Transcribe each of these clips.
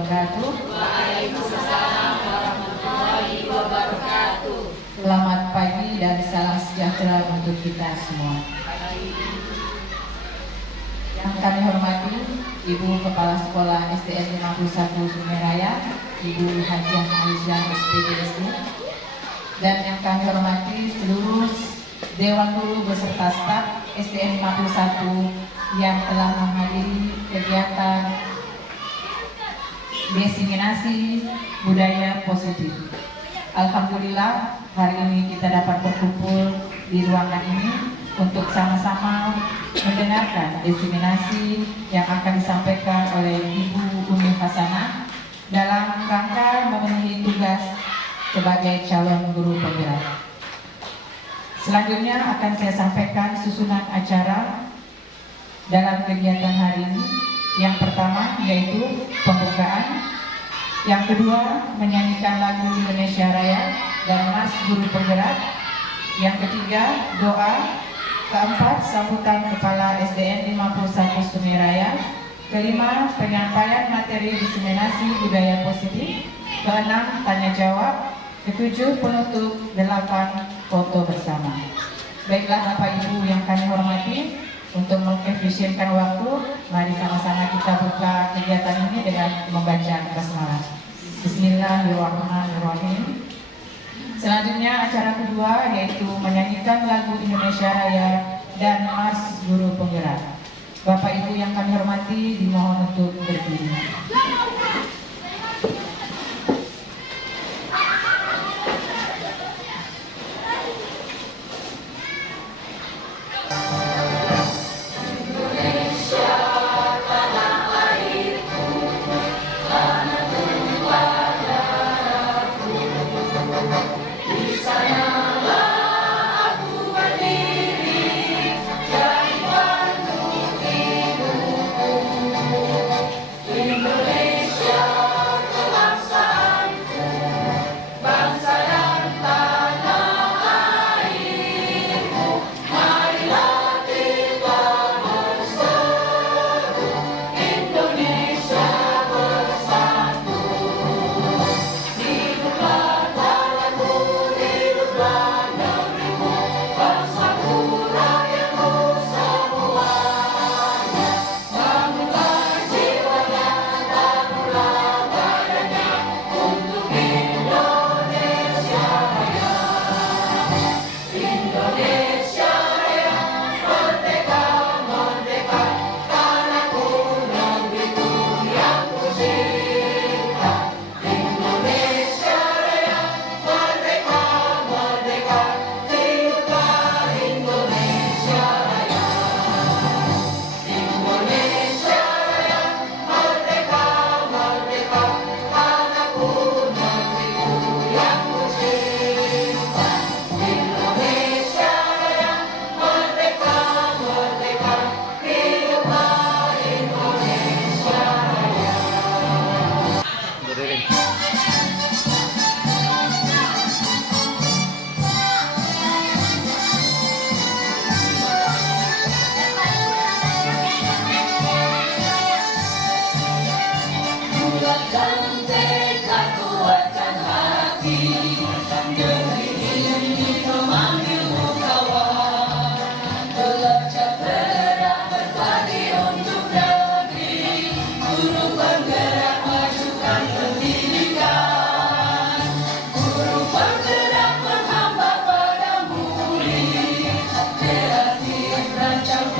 wabarakatuh. Waalaikumsalam warahmatullahi wabarakatuh. Selamat pagi dan salam sejahtera untuk kita semua. Yang kami hormati Ibu Kepala Sekolah SDN 51 Sungai Raya, Ibu Hajiah Aisyah SPDSD, dan yang kami hormati seluruh Dewan Guru beserta staf SDN 51 yang telah menghadiri kegiatan diseminasi budaya positif. Alhamdulillah hari ini kita dapat berkumpul di ruangan ini untuk sama-sama mendengarkan diseminasi yang akan disampaikan oleh Ibu Umi Hasanah dalam rangka memenuhi tugas sebagai calon guru penggerak. Selanjutnya akan saya sampaikan susunan acara dalam kegiatan hari ini. Yang pertama yaitu pembukaan, yang kedua menyanyikan lagu Indonesia Raya dan Mas Guru Penggerak, yang ketiga doa, keempat sambutan Kepala SDN 51 Sungai Raya, kelima penyampaian materi diseminasi budaya positif, keenam tanya jawab, ketujuh penutup, delapan foto bersama. Baiklah Bapak Ibu yang kami hormati, untuk mengefisienkan waktu, mari sama-sama kita buka kegiatan ini dengan membaca basmalah. Bismillahirrahmanirrahim. Selanjutnya acara kedua yaitu menyanyikan lagu Indonesia Raya dan Mas Guru Penggerak. Bapak Ibu yang kami hormati dimohon untuk berdiri.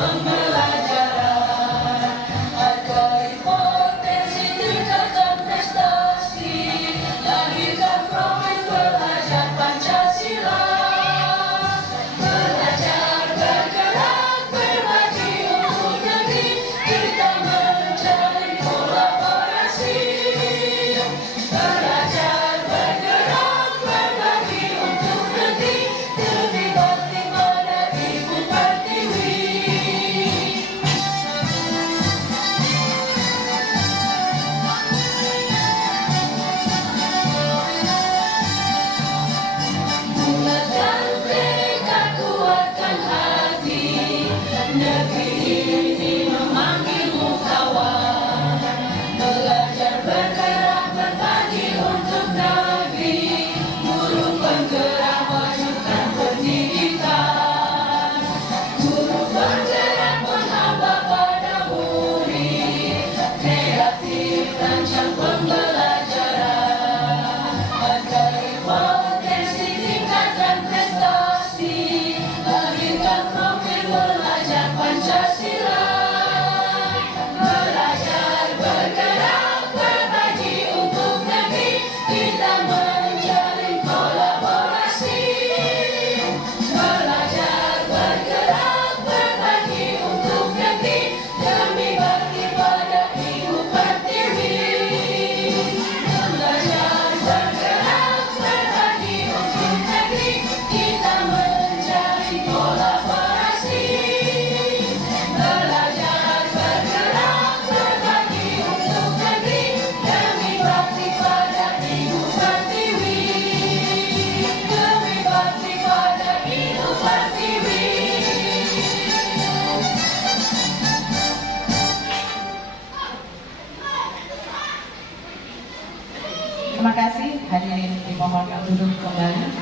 Pembelajaran, hargai potensi tingkatkan prestasi. Terima kasih, hadirin dimohon duduk kembali.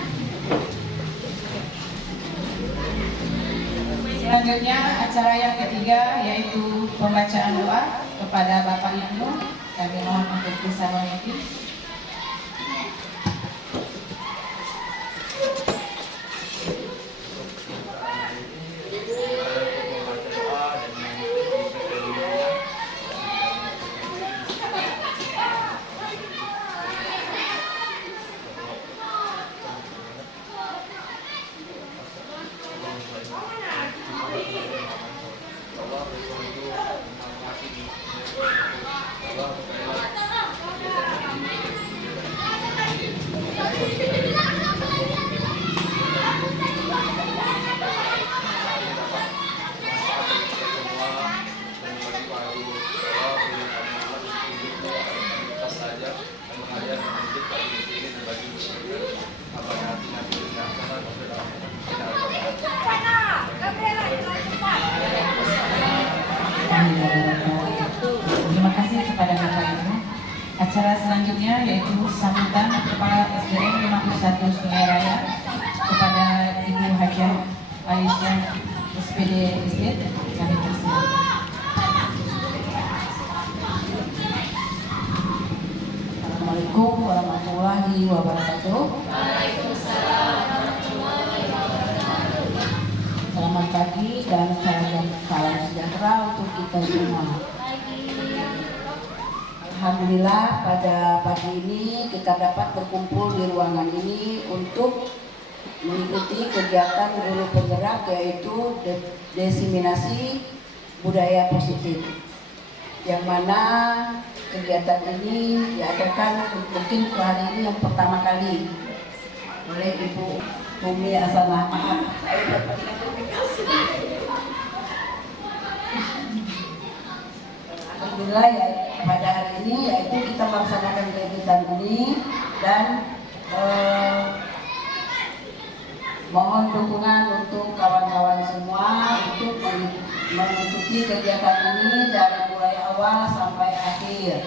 Selanjutnya acara yang ketiga yaitu pembacaan doa kepada Bapak Ibnu. Kami mohon untuk bisa memimpin. Terima kasih kepada Bapak Ibu. Acara selanjutnya yaitu sambutan Kepala SDN 51 Sungai Raya kepada Ibu Hajah Aisyah SPD Estate. Kami persilakan. Assalamualaikum warahmatullahi wabarakatuh. Selamat pagi dan salam sejahtera untuk kita semua. Alhamdulillah pada pagi ini kita dapat berkumpul di ruangan ini untuk mengikuti kegiatan guru penggerak yaitu desiminasi budaya positif, yang mana kegiatan ini diadakan mungkin hari ini yang pertama kali oleh Ibu Umi Hasanah. Maaf, saya dapat Alhamdulillah ya pada hari ini yaitu kita melaksanakan kegiatan ini dan mohon dukungan untuk kawan-kawan semua untuk mengikuti kegiatan ini dari mulai awal sampai akhir,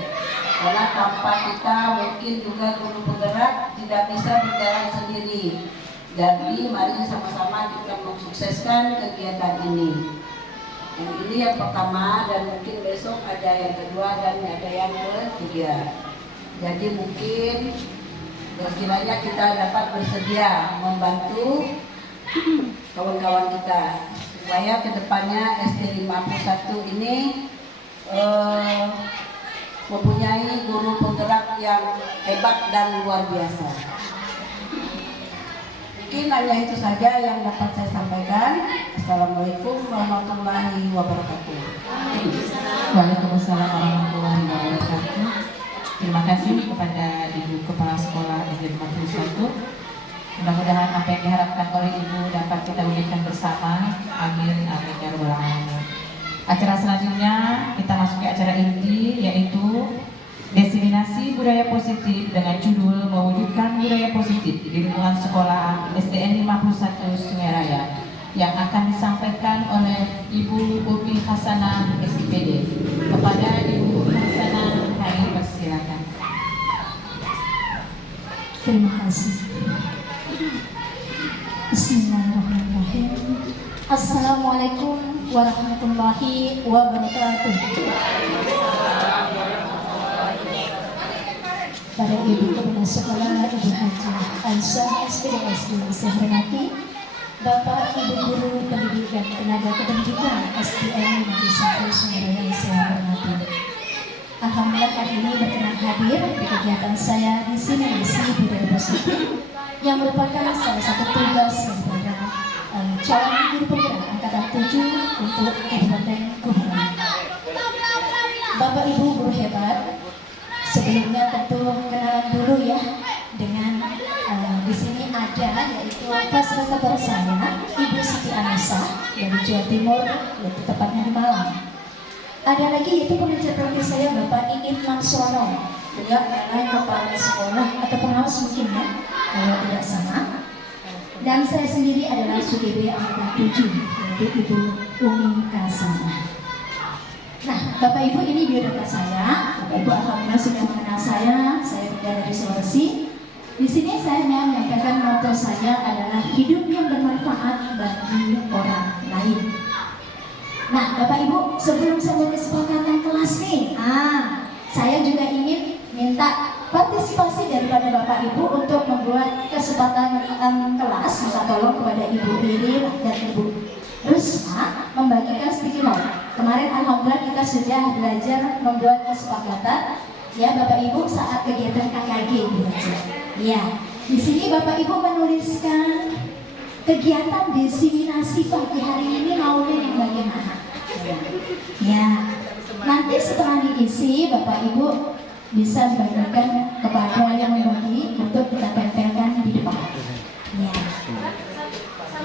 karena tanpa kita mungkin juga guru penggerak tidak bisa berjalan sendiri. Jadi mari sama-sama kita mensukseskan kegiatan ini. Yang ini yang pertama dan mungkin besok ada yang kedua dan ada yang ketiga. Jadi mungkin kiranya kita dapat bersedia membantu kawan-kawan kita supaya kedepannya SD 51 ini mempunyai guru penggerak yang hebat dan luar biasa. Mungkin hanya itu saja yang dapat saya sampaikan. Assalamualaikum warahmatullahi wabarakatuh. Waalaikumsalam warahmatullahi wabarakatuh. Terima kasih kepada Ibu Kepala Sekolah SD 51. Mudah-mudahan apa yang diharapkan oleh Ibu dapat kita wujudkan bersama. Amin, amin ya rabbal alamin. Acara selanjutnya kita masuk ke acara inti yaitu desiminasi budaya positif dengan judul mewujudkan budaya positif di lingkungan sekolah SDN 51 Sungai Raya yang akan disampaikan oleh Ibu Umi Hasanah SPD. Kepada Ibu Umi Hasanah kami persilakan. Terima kasih. Bismillahirrahmanirrahim. Assalamualaikum warahmatullahi wabarakatuh. Para Ibu Kepala Sekolah, Ibu Hajah Aisyah SPD yang saya hormati, Bapak Ibu Guru Pendidik dan Tenaga Kependidikan SDN 51 Sungai Raya yang saya hormati. Alhamdulillah hari ini berkenan hadir di kegiatan saya di sini budaya positif yang merupakan salah satu tugas daripada calon guru penggerak angkatan 7 untuk Kabupaten Kuningan. Bapak Ibu guru hebat, sebelumnya tentu kenalan dulu ya dengan di sini ada yaitu fasilitator saya Ibu Siti Anissa dari Jawa Timur, yaitu tepatnya di Malang. Ada lagi yaitu pengajar praktis saya Bapak Iit Mangsono, beliau adalah kepala sekolah atau pengawas mungkin ya kalau tidak salah. Dan saya sendiri adalah SUDB angkatan 7 yaitu Ibu Umi Kasana. Nah, Bapak Ibu ini biodata saya. Bapak Ibu alhamdulillah sudah mengenal saya daerah di Sulawesi. Di sini saya menyampaikan motto saya adalah hidup yang bermanfaat bagi orang lain. Nah, Bapak Ibu, sebelum saya kesepakatan kelas nih, saya juga ingin minta partisipasi daripada Bapak Ibu untuk membuat kesempatan kelas. Minta tolong kepada Ibu Irin dan Ibu Rusma membagikan sticky note. Kemarin alhamdulillah kita sudah belajar membuat kesepakatan ya Bapak Ibu saat kegiatan KKG belajar. Ya, di sini Bapak Ibu menuliskan kegiatan diseminasi pagi hari ini maunya yang bagaimana? Ya, nanti setelah diisi Bapak Ibu bisa dibagikan kepada yang membagi untuk kita tempelkan di depan. Ya,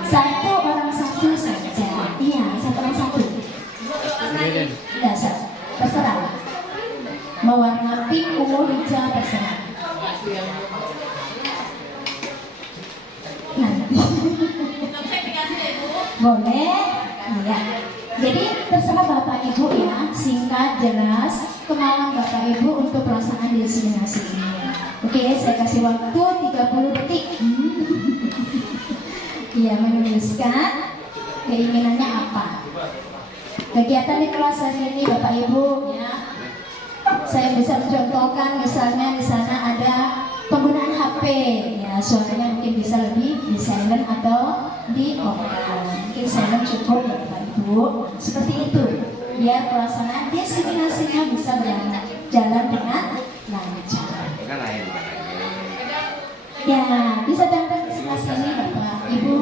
satu orang satu saja. Iya, satu orang satu. Dasar, terserah. Mau warna pink, ungu, hijau, terserah. Nanti. Boleh. Iya. Jadi terserah Bapak Ibu ya, singkat, jelas, kemauan Bapak Ibu untuk pelaksanaan diseminasi ini. Oke, saya kasih waktu 30 detik. Iya, menuliskan keinginannya apa. Kegiatan di kelas hari ini Bapak Ibu ya, saya bisa mencontohkan misalnya di sana ada penggunaan HP ya, suaranya mungkin bisa lebih di silent atau di off. Mungkin silent cukup ya Bapak Ibu. Seperti itu biar pelaksanaan diseminasinya bisa berjalan dengan lancar. Ya, bisa datang ke sini Bapak Ibu.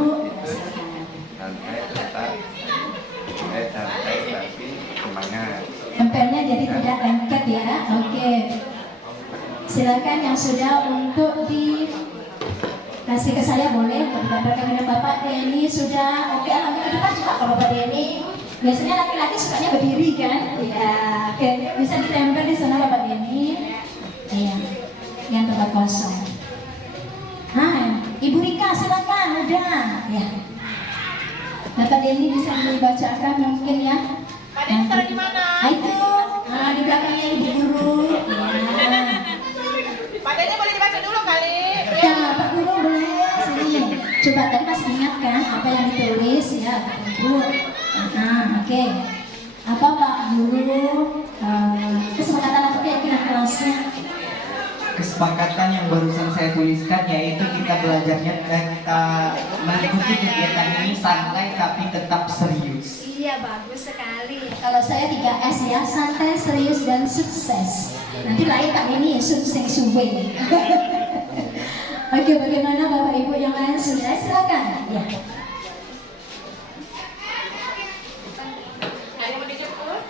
Santai tapi semangat. Tempelnya jadi tidak lengket ya. Oke. Silakan yang sudah untuk dikasih ke saya boleh digambarkan dengan Bapak Denny sudah. Oke, alhamdulillah depan coba kalau Bapak Denny. Biasanya laki-laki sukanya berdiri kan? Ya, oke. Bisa ditempel di sana Bapak Denny. Iya. Yang tempat kosong. Ibu Rika silakan udah. Ya. Bapak Denny bisa dibacakan mungkin ya. Pak Denny taruh di mana? Itu di belakangnya Ibu Guru. Ya. Pak Denny boleh dibaca dulu kali. Ya, Pak Guru boleh sini. Coba tadi masih ingat kan apa yang ditulis ya, Pak Ibu. Oke. Apa Pak Guru? Kesepakatan apa keyakinan kelasnya? Kesepakatan yang barusan saya tuliskan yaitu kita belajarnya kita mengikuti kegiatan ini santai tapi tetap serius. Iya, bagus sekali. Kalau saya 3S ya, santai, serius, dan sukses. Nanti lain Pak ini sukses suwe. Oke, bagaimana Bapak Ibu yang lain sudah? Silakan. Ya. Ada yang mau dijemput?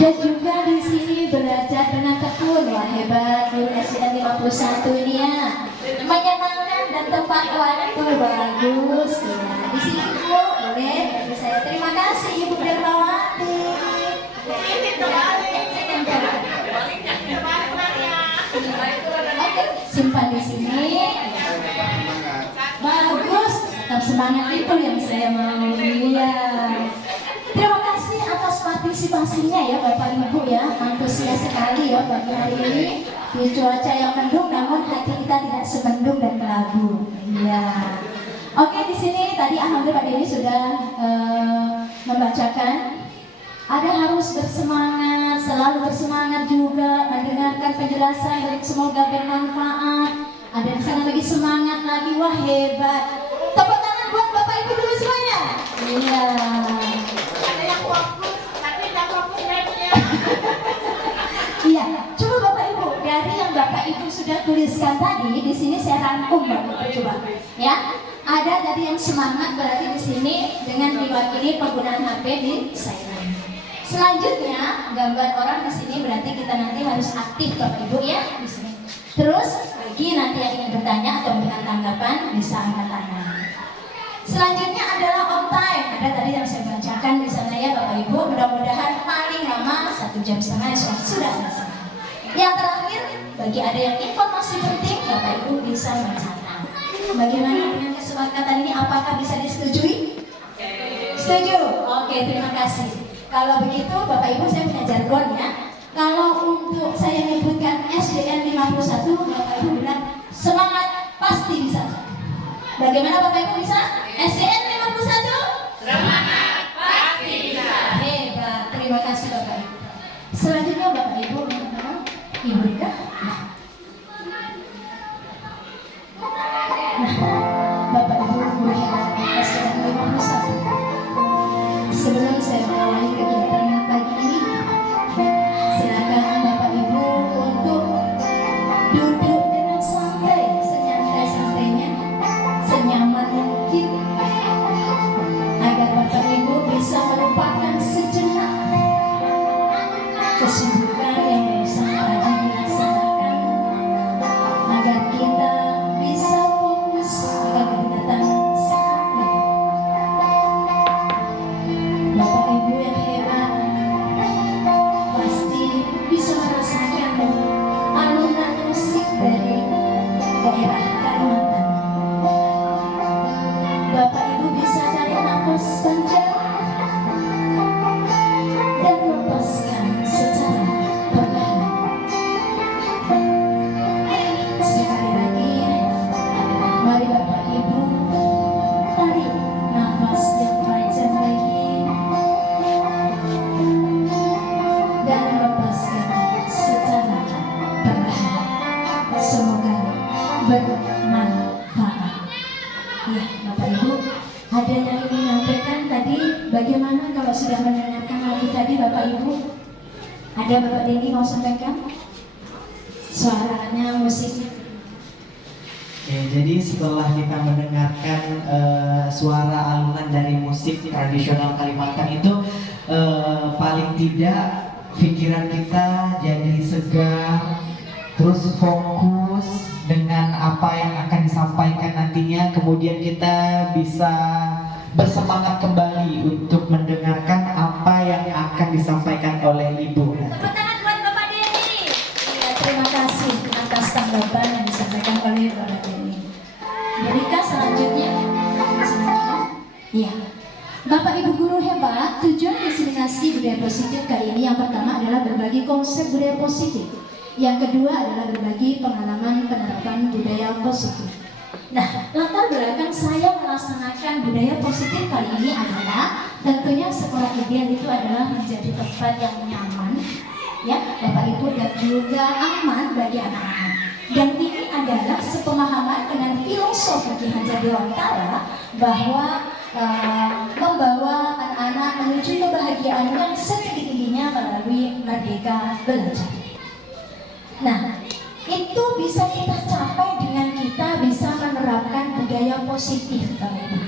Dan juga di sini belajar dengan tekun. Wah, hebat guru SDN 51 ini ya. Menyenangkan dan tepat waktu, bagus ya. Di sini Bu, boleh bagi saya. Terima kasih Ibu Dermawati. Oke, simpan di sini. Bagus, tetap semangat itu yang saya mau lihat. Terima kasih atas partisipasinya ya Bapak Ibu ya, antusias sekali ya pagi hari ini di cuaca yang mendung, namun hati kita tidak semendung dan kelabu. Iya. Oke, di sini tadi alhamdulillah Pak Denny sudah membacakan. Ada harus bersemangat, selalu bersemangat juga mendengarkan penjelasan dan semoga bermanfaat. Ada di sana lagi semangat lagi, wah hebat. Tepuk tangan buat Bapak Ibu dulu semuanya. Iya. Ada yang fokus, tapi tidak fokus webnya. Iya, coba Bapak Ibu dari yang Bapak Ibu sudah tuliskan tadi di sini saya rangkum Bapak Ibu coba, ya. Ada tadi yang semangat berarti di sini dengan diwakili penggunaan HP di silent. Selanjutnya gambar orang di sini berarti kita nanti harus aktif Bapak Ibu ya di sini. Terus bagi nanti yang ingin bertanya atau memberikan tanggapan bisa angkat tangan. Selanjutnya adalah on time. Ada tadi yang saya bacakan di sana ya Bapak Ibu. Mudah-mudahan paling lama 1,5 jam sudah selesai. Yang terakhir, bagi ada yang informasi penting Bapak Ibu bisa mencatat. Bagaimana dengan kesepakatan ini apakah bisa disetujui? Setuju? Oke, terima kasih. Kalau begitu Bapak Ibu saya punya jargon ya. Kalau untuk saya menyebutkan SDN 51, Bapak Ibu bilang semangat pasti bisa. Bagaimana Bapak Ibu bisa? SDN 51? Semangat pasti bisa. Hebat, terima kasih Bapak Ibu. Selanjutnya Bapak Ibu, Ibu Rika. Nah, Bapak Ibu guru SDN 51. Sebelum saya mulai kegiatan pagi ini, silakan Bapak Ibu untuk duduk dengan santai, senyantai-santainya, senyaman mungkin, agar Bapak Ibu bisa melupakan sejenak kesibukan yang barusan tadi dilaksanakan, agar kita bisa fokus pada kegiatan saat ini. Bapak Ibu yang hebat pasti bisa merasakan alunan musik dari daerah Kalimantan. Bapak Ibu bisa tarik nafas panjang dan lepaskan secara perlahan. Sekali lagi, mari Bapak Ibu tarik nafas yang panjang lagi dan lepaskan secara perlahan. Semoga bermanfaat. Ya, Bapak Ibu, ada yang ingin menyampaikan tadi? Bagaimana kalau sudah mendengarkan lagu tadi, Bapak Ibu? Ada Bapak Denny mau sampaikan? Suaranya, musiknya. Ya, jadi setelah kita mendengarkan suara alunan dari musik tradisional Kalimantan itu, paling tidak pikiran kita jadi segar, terus fokus dengan apa yang akan disampaikan nantinya, kemudian kita bisa bersemangat kembali untuk mendengarkan apa yang akan disampaikan oleh Ibu. Tepuk tangan buat Bapak Denny. Ya, terima kasih atas tanggapan yang disampaikan oleh Bapak Denny. Berika selanjutnya. Iya. Bapak Ibu guru hebat, tujuan diseminasi budaya positif kali ini yang pertama adalah berbagi konsep budaya positif. Yang kedua adalah berbagi pengalaman penerapan budaya positif. Nah, latar belakang saya melaksanakan budaya positif kali ini adalah tentunya sekolah ideal itu adalah menjadi tempat yang nyaman, ya Bapak Ibu, dan juga aman bagi anak-anak. Dan ini adalah sepemahaman dengan filosofi Ki Hajar Dewantara bahwa membawa anak-anak menuju kebahagiaan yang setinggi-tingginya melalui merdeka belajar. Nah, itu bisa kita capai dengan kita bisa menerapkan budaya positif, Bapak Ibu,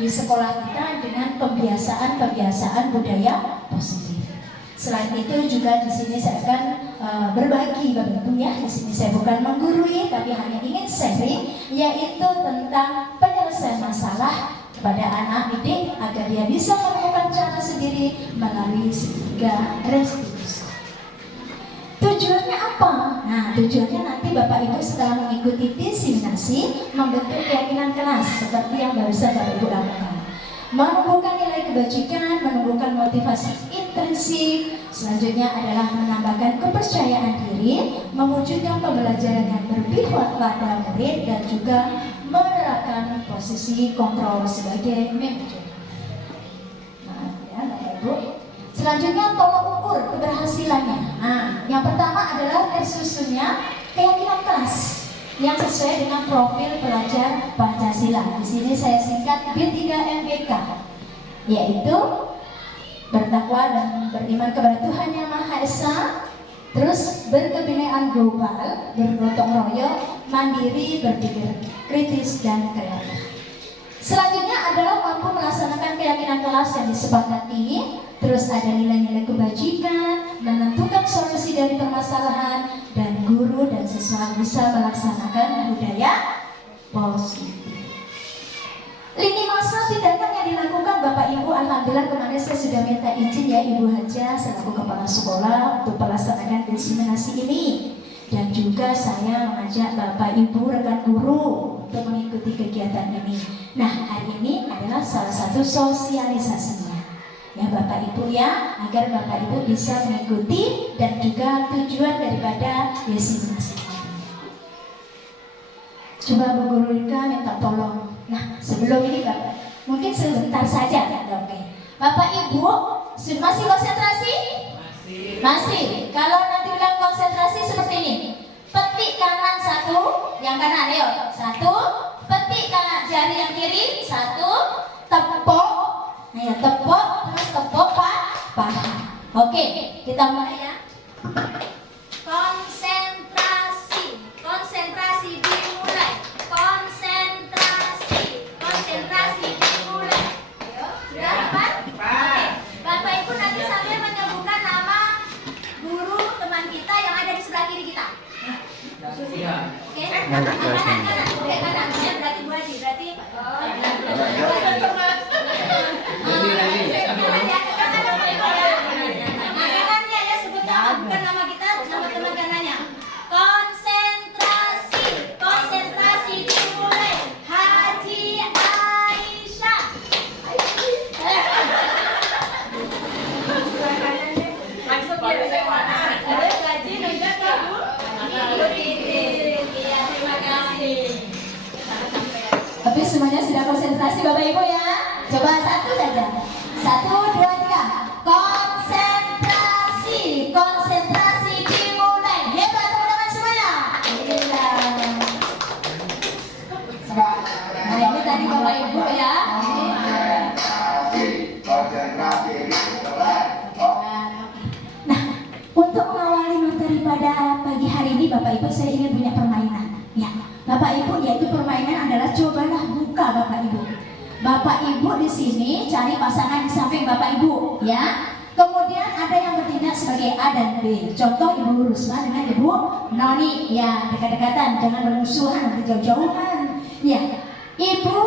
di sekolah kita dengan pembiasaan budaya positif. Selain itu juga di sini saya akan berbagi, Bapak Ibu ya. Di sini saya bukan menggurui, tapi hanya ingin sharing, yaitu tentang penyelesaian masalah kepada anak didik agar dia bisa menemukan cara sendiri melalui 3 restitusi. Tujuannya apa? Nah, tujuannya nanti Bapak Ibu setelah mengikuti diseminasi membentuk keyakinan kelas seperti yang barusan Bapak Ibu lakukan. Menumbuhkan nilai kebajikan, menumbuhkan motivasi intrinsik. Selanjutnya adalah menambahkan kepercayaan diri, mewujudkan pembelajaran yang berpihak pada murid, dan juga menerapkan posisi kontrol sebagai manajer. Nah, ya Bapak Ibu. Selanjutnya tolak ukur keberhasilannya. Nah, yang pertama adalah tersusunnya keyakinan kelas yang sesuai dengan profil pelajar Pancasila. Di sini saya singkat B3MBK, yaitu bertakwa dan beriman kepada Tuhan Yang Maha Esa, terus berkebinekaan global, bergotong royong, mandiri, berpikir kritis dan kreatif. Selanjutnya adalah mampu melaksanakan keyakinan kelas yang disepakati. Terus ada nilai-nilai kebajikan, menentukan solusi dari permasalahan, dan guru dan siswa bisa melaksanakan budaya positif. Lini masa tindakan yang dilakukan Bapak Ibu, alhamdulillah kemarin saya sudah minta izin ya Ibu Haja selaku kepala sekolah untuk melaksanakan diseminasi ini. Dan juga saya mengajak Bapak Ibu rekan guru untuk mengikuti mengikuti kegiatan ini. Nah, hari ini adalah salah satu sosialisasinya. Ya Bapak Ibu ya, agar Bapak Ibu bisa mengikuti dan juga tujuan daripada destinasi ini. Coba Bu Guru Rika minta tolong. Nah, sebelum ini Bapak, mungkin sebentar saja, oke. Bapak Ibu, masih konsentrasi? Masih. Kalau nanti bilang konsentrasi seperti ini. Petik kanan satu, yang kanan ayo. Satu, petik kanan jari yang kiri, satu, tepuk. Ayo tepuk, terus tepuk paha. Oke, kita mulai ya. Konsentrasi, konsentrasi dimulai. Konsentrasi dimulai. Ayo, sudah dapat? Oke. Bapak Ibu nanti sambil menyebutkan nama guru teman kita yang ada di sebelah kiri kita. Oke? Kanan. Berarti Bu Haji, berarti kanannya ya, sebutkan nama kita, nama teman kanannya. Konsentrasi dimulai. Haji Aisyah. Langsung ya, Haji nunjuk ke Bu. Iya, terima kasih. Tapi semuanya sudah konsentrasi Bapak Ibu ya. Coba satu saja. 1, 2, 3. Konsentrasi dimulai. Hebat teman-teman semuanya. Iya. Nah ini tadi Bapak Ibu ya. Nah, untuk mengawali materi pada pagi hari ini Bapak Ibu, saya ingin punya permainan. Ya, Bapak Ibu, yaitu permainan adalah cobalah buka Bapak Ibu. Bapak Ibu di sini cari pasangan di samping Bapak Ibu, ya. Kemudian ada yang bertindak sebagai A dan B. Contoh Ibu Rusma dengan Ibu Noni, ya dekat-dekatan, jangan bermusuhan, nanti jauh-jauhan. Ya, Ibu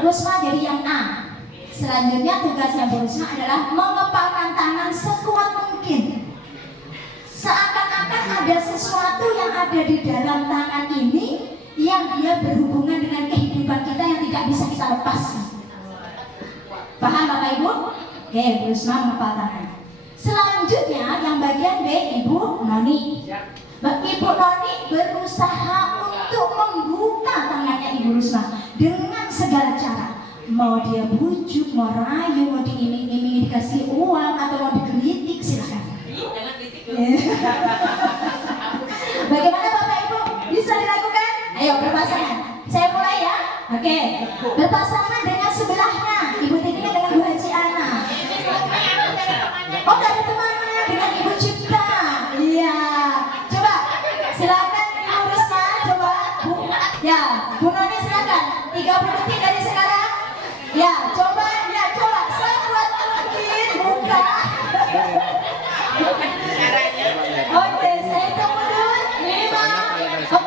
Rusma jadi yang A. Selanjutnya tugasnya Bu Rusma adalah mengepalkan tangan sekuat mungkin. Seakan-akan ada sesuatu yang ada di dalam tangan ini yang dia berhubungan dengan kehidupan kita yang tidak bisa kita lepaskan. Paham Bapak Ibu? Oke, Bu Risma mengepal tangan. Selanjutnya yang bagian B, Ibu Noni. Ibu Noni berusaha untuk membuka tangannya Ibu Risma dengan segala cara. Mau dia bujuk, mau rayu, mau diiming-iming dikasih uang atau mau digelitik, silakan. Bagaimana Bapak Ibu? Bisa dilakukan? Ayo berpasangan. Saya mulai ya. Oke. Berpasangan dengan sebelahnya. Ibu Tina dengan Bu Haji Ana. Oh, dari temannya dengan Ibu Cipta. Iya. Coba silakan Ibu Risma. Coba Bu. Ya, Bu Noni silakan. 30 detik dari sekarang. Ya, coba sekuat mungkin buka. Oke, saya hitung mundur. 5, 4,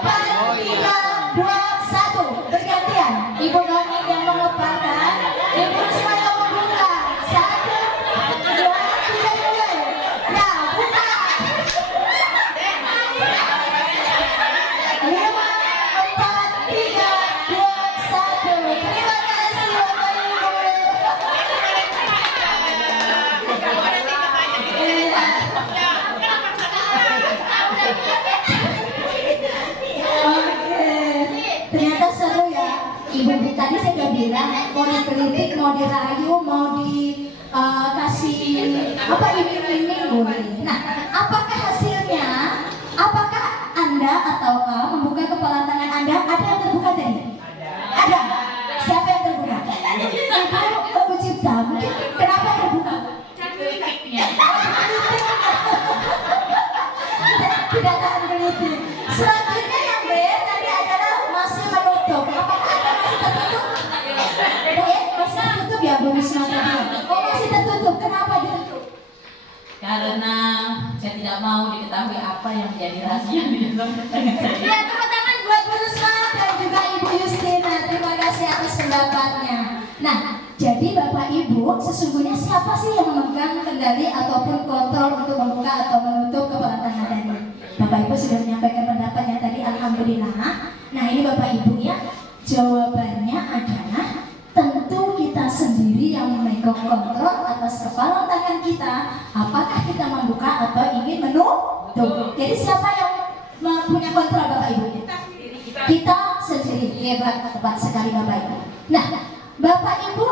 3, 2, 1. Bergantian. Ibu Noni yang mengepalkan, Ibu Risma yang membuka. 1, 2, 3 mulai. Ya, buka. 5, 4, 3, 2, 1. Terima kasih Bapak Ibu. Oke, ternyata seru ya. Ibu tadi saya udah bilang mau dikritik, mau dirayu, mau dikasih apa iming-iming boleh. Nah, apakah hasilnya? Apakah Anda atau membuka kepala tangan Anda? Ada yang terbuka tadi? Ada. Siapa yang terbuka? Ibu Cipta. Mungkin kenapa terbuka? Tidak tahan gelitik. Selanjutnya yang B tadi adalah masih menutup. Apakah Anda masih tertutup? Masih tertutup ya Bu Risma tadi. Oh, masih tertutup. Kenapa ditutup? Karena saya tidak mau diketahui apa yang menjadi rahasia di dalam tangan saya. Ya, tepuk tangan buat Bu Risma dan juga Ibu Justina. Terima kasih atas pendapatnya. Nah, jadi Bapak Ibu, sesungguhnya siapa sih yang memegang kendali ataupun kontrol untuk membuka atau menutup kepala tangan tadi? Bapak Ibu sudah menyampaikan pendapatnya tadi, alhamdulillah. Nah, ini Bapak Ibu ya, jawaban mengkontrol atas kepala tangan kita, apakah kita membuka atau ingin menutup. Jadi siapa yang punya kontrol Bapak Ibu? Kita sendiri. Hebat, tepat sekali Bapak Ibu. Nah, Bapak Ibu,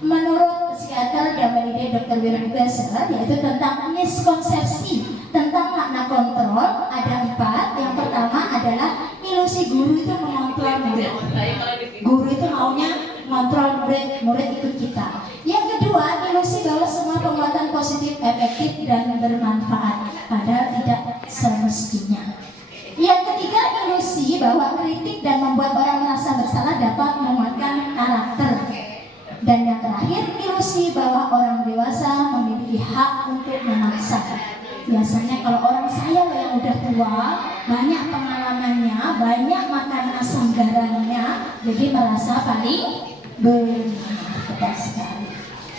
menurut psikiater yang mendidik Dr. Wilhelm Glasser, yaitu tentang miskonsepsi tentang makna kontrol, ada 4. Yang pertama adalah ilusi guru itu mengontrol murid. Guru itu maunya mengontrol murid, murid ikut kita. Yang kedua, ilusi bahwa semua penguatan positif, efektif, dan bermanfaat, padahal tidak semestinya. Yang ketiga, ilusi bahwa kritik dan membuat orang merasa bersalah dapat menguatkan karakter. Dan yang terakhir, ilusi bahwa orang dewasa memiliki hak untuk memaksa. Biasanya kalau orang saya yang udah tua, banyak pengalamannya, banyak makan asam garamnya, jadi merasa paling benar sekali.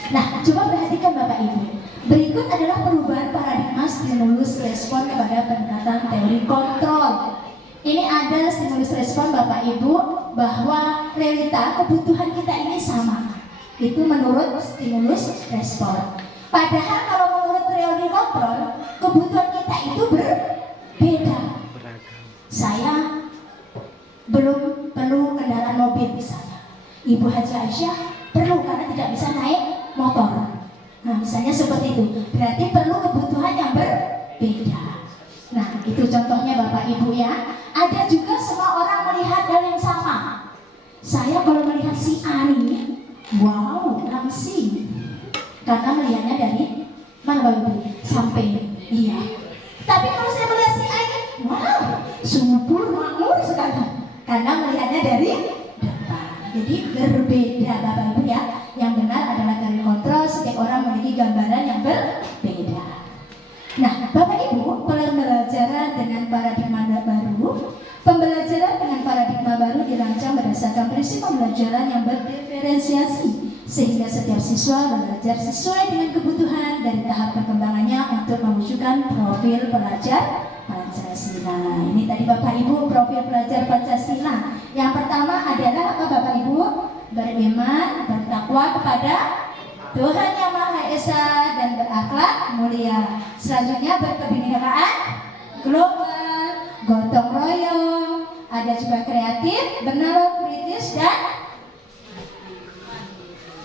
Nah, coba perhatikan Bapak Ibu. Berikut adalah perubahan paradigma stimulus respon kepada pendekatan teori kontrol. Ini ada stimulus respon Bapak Ibu, bahwa realita kebutuhan kita ini sama. Itu menurut stimulus respon. Padahal kalau menurut teori kontrol, kebutuhan kita itu berbeda. Saya belum perlu kendaraan mobil misalnya. Ibu Haji Aisyah perlu karena tidak bisa naik motor. Nah, misalnya seperti itu. Berarti perlu kebutuhan yang berbeda. Nah, itu contohnya Bapak Ibu ya. Ada juga semua orang melihat hal yang sama. Saya kalau melihat si Ani, wow, langsing. Karena melihatnya dari mana Bapak Ibu? Samping. Iya. Tapi kalau saya melihat si Ani, wow, subur makmur sekali. Karena melihatnya dari depan. Jadi berbeda Bapak Ibu ya. Yang benar adalah teori kontrol, setiap orang memiliki gambaran yang berbeda. Nah, Bapak Ibu, pembelajaran dengan paradigma baru. Pembelajaran dengan paradigma baru dirancang berdasarkan prinsip pembelajaran yang berdiferensiasi, sehingga setiap siswa belajar sesuai dengan kebutuhan dari tahap perkembangannya untuk mewujudkan profil pelajar Pancasila. Ini tadi Bapak Ibu profil pelajar Pancasila. Yang pertama adalah apa Bapak Ibu? Beriman, bertakwa kepada Tuhan Yang Maha Esa dan berakhlak mulia. Selanjutnya berkebinekaan global, gotong royong, ada juga kreatif, benar, kritis, dan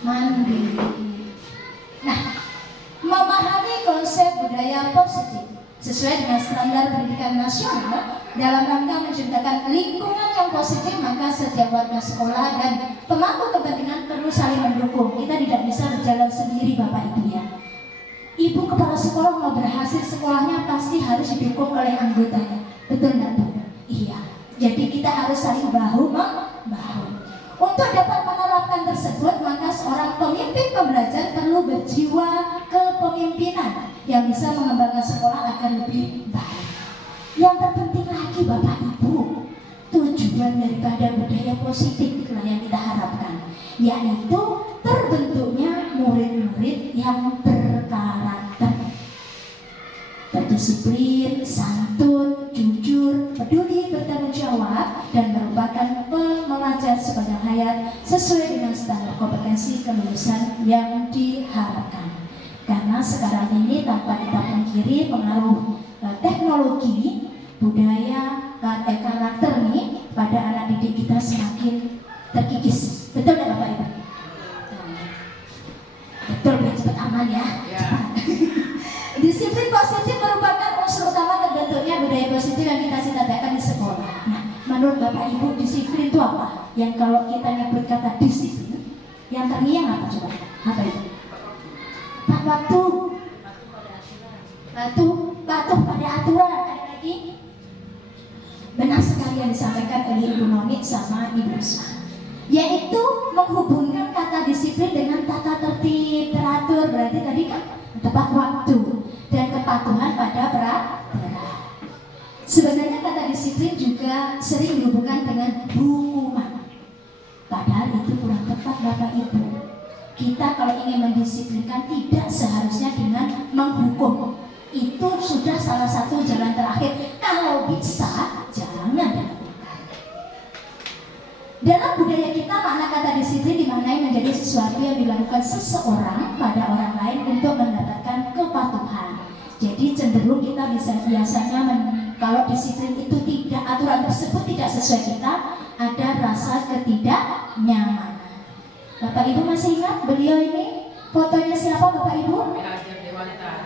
mandiri. Nah, memahami konsep budaya positif sesuai dengan standar pendidikan nasional dalam rangka menciptakan lingkungan yang positif, maka setiap warga sekolah dan pemangku kepentingan perlu saling mendukung. Kita tidak bisa berjalan sendiri Bapak Ibu ya. Ibu kepala sekolah mau berhasil sekolahnya pasti harus didukung oleh anggotanya. Betul nggak Bu? Iya. Jadi kita harus saling bahu-membahu. Untuk dapat menerapkan tersebut, maka seorang pemimpin pembelajar perlu berjiwa kepemimpinan yang bisa mengembangkan sekolah akan lebih baik. Yang terpenting lagi Bapak Ibu, tujuan daripada budaya positif itulah yang kita harapkan, yaitu terbentuknya murid-murid yang berkarakter, berdisiplin, santun, jujur, peduli, bertanggung jawab, dan merupakan pelajar sepanjang hayat sesuai dengan standar kompetensi kelulusan yang diharapkan. Karena sekarang ini tanpa kita pungkiri pengaruh teknologi, budaya, karakter nih pada anak didik kita semakin terkikis. Betul nggak Bapak Ibu? Betul, biar cepat aman ya. Disiplin positif merupakan unsur utama terbentuknya budaya positif yang kita cita-citakan di sekolah. Nah, menurut Bapak Ibu disiplin itu apa? Yang kalau kita nyebut kata disiplin, yang terngiang apa coba? Apa itu? Pak waktu, patuh pada aturan. Ada lagi? Benar sekali yang disampaikan oleh Ibu Noni sama Ibu Usma, yaitu menghubungkan kata disiplin dengan tata tertib, teratur. Berarti tadi kan tepat waktu dan kepatuhan pada peraturan. Sebenarnya kata disiplin juga sering dihubungkan dengan hukuman. Padahal itu kurang tepat Bapak Ibu. Kita kalau ingin mendisiplinkan tidak seharusnya dengan menghukum. Itu sudah salah satu jalan terakhir. Kalau bisa, jangan dilakukan. Dalam budaya kita, makna kata disiplin dimaknai menjadi sesuatu yang dilakukan seseorang pada orang lain untuk mendapatkan kepatuhan. Jadi cenderung kita bisa biasanya kalau disiplin itu tidak, aturan tersebut tidak sesuai kita, ada rasa ketidaknyamanan. Bapak Ibu masih ingat beliau ini? Fotonya siapa Bapak Ibu?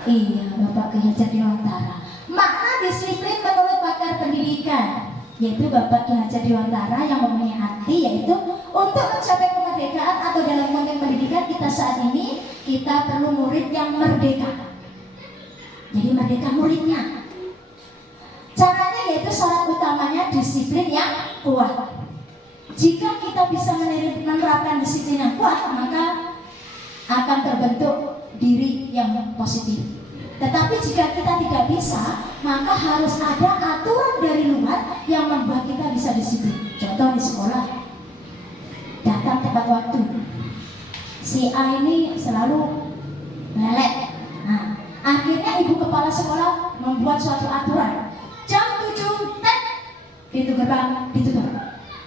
Iya, Bapak Ki Hajar Dewantara. Makna disiplin menurut pakar pendidikan, yaitu Bapak Ki Hajar Dewantara yang mempunyai arti yaitu untuk mencapai kemerdekaan atau dalam konteks pendidikan kita saat ini, kita perlu murid yang merdeka. Jadi merdeka muridnya. Caranya yaitu syarat utamanya disiplin yang kuat. Jika kita bisa menerapkan disiplin yang kuat, maka akan terbentuk diri yang positif. Tetapi jika kita tidak bisa, maka harus ada aturan dari luar yang membuat kita bisa disiplin. Contoh di sekolah, datang tepat waktu. Si A ini selalu melek. Nah, akhirnya ibu kepala sekolah membuat suatu aturan. Jam 7, pintu gerbang ditutup.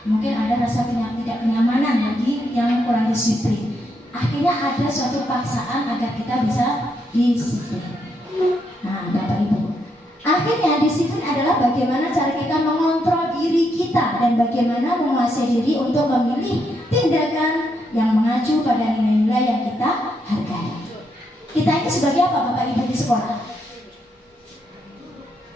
Mungkin ada rasa tidak kenyamanan bagi yang kurang disiplin. Akhirnya ada suatu paksaan agar kita bisa disiplin. Nah, Bapak Ibu, akhirnya disiplin adalah bagaimana cara kita mengontrol diri kita dan bagaimana menguasai diri untuk memilih tindakan yang mengacu pada nilai-nilai yang kita hargai. Kita ini sebagai apa Bapak Ibu di sekolah?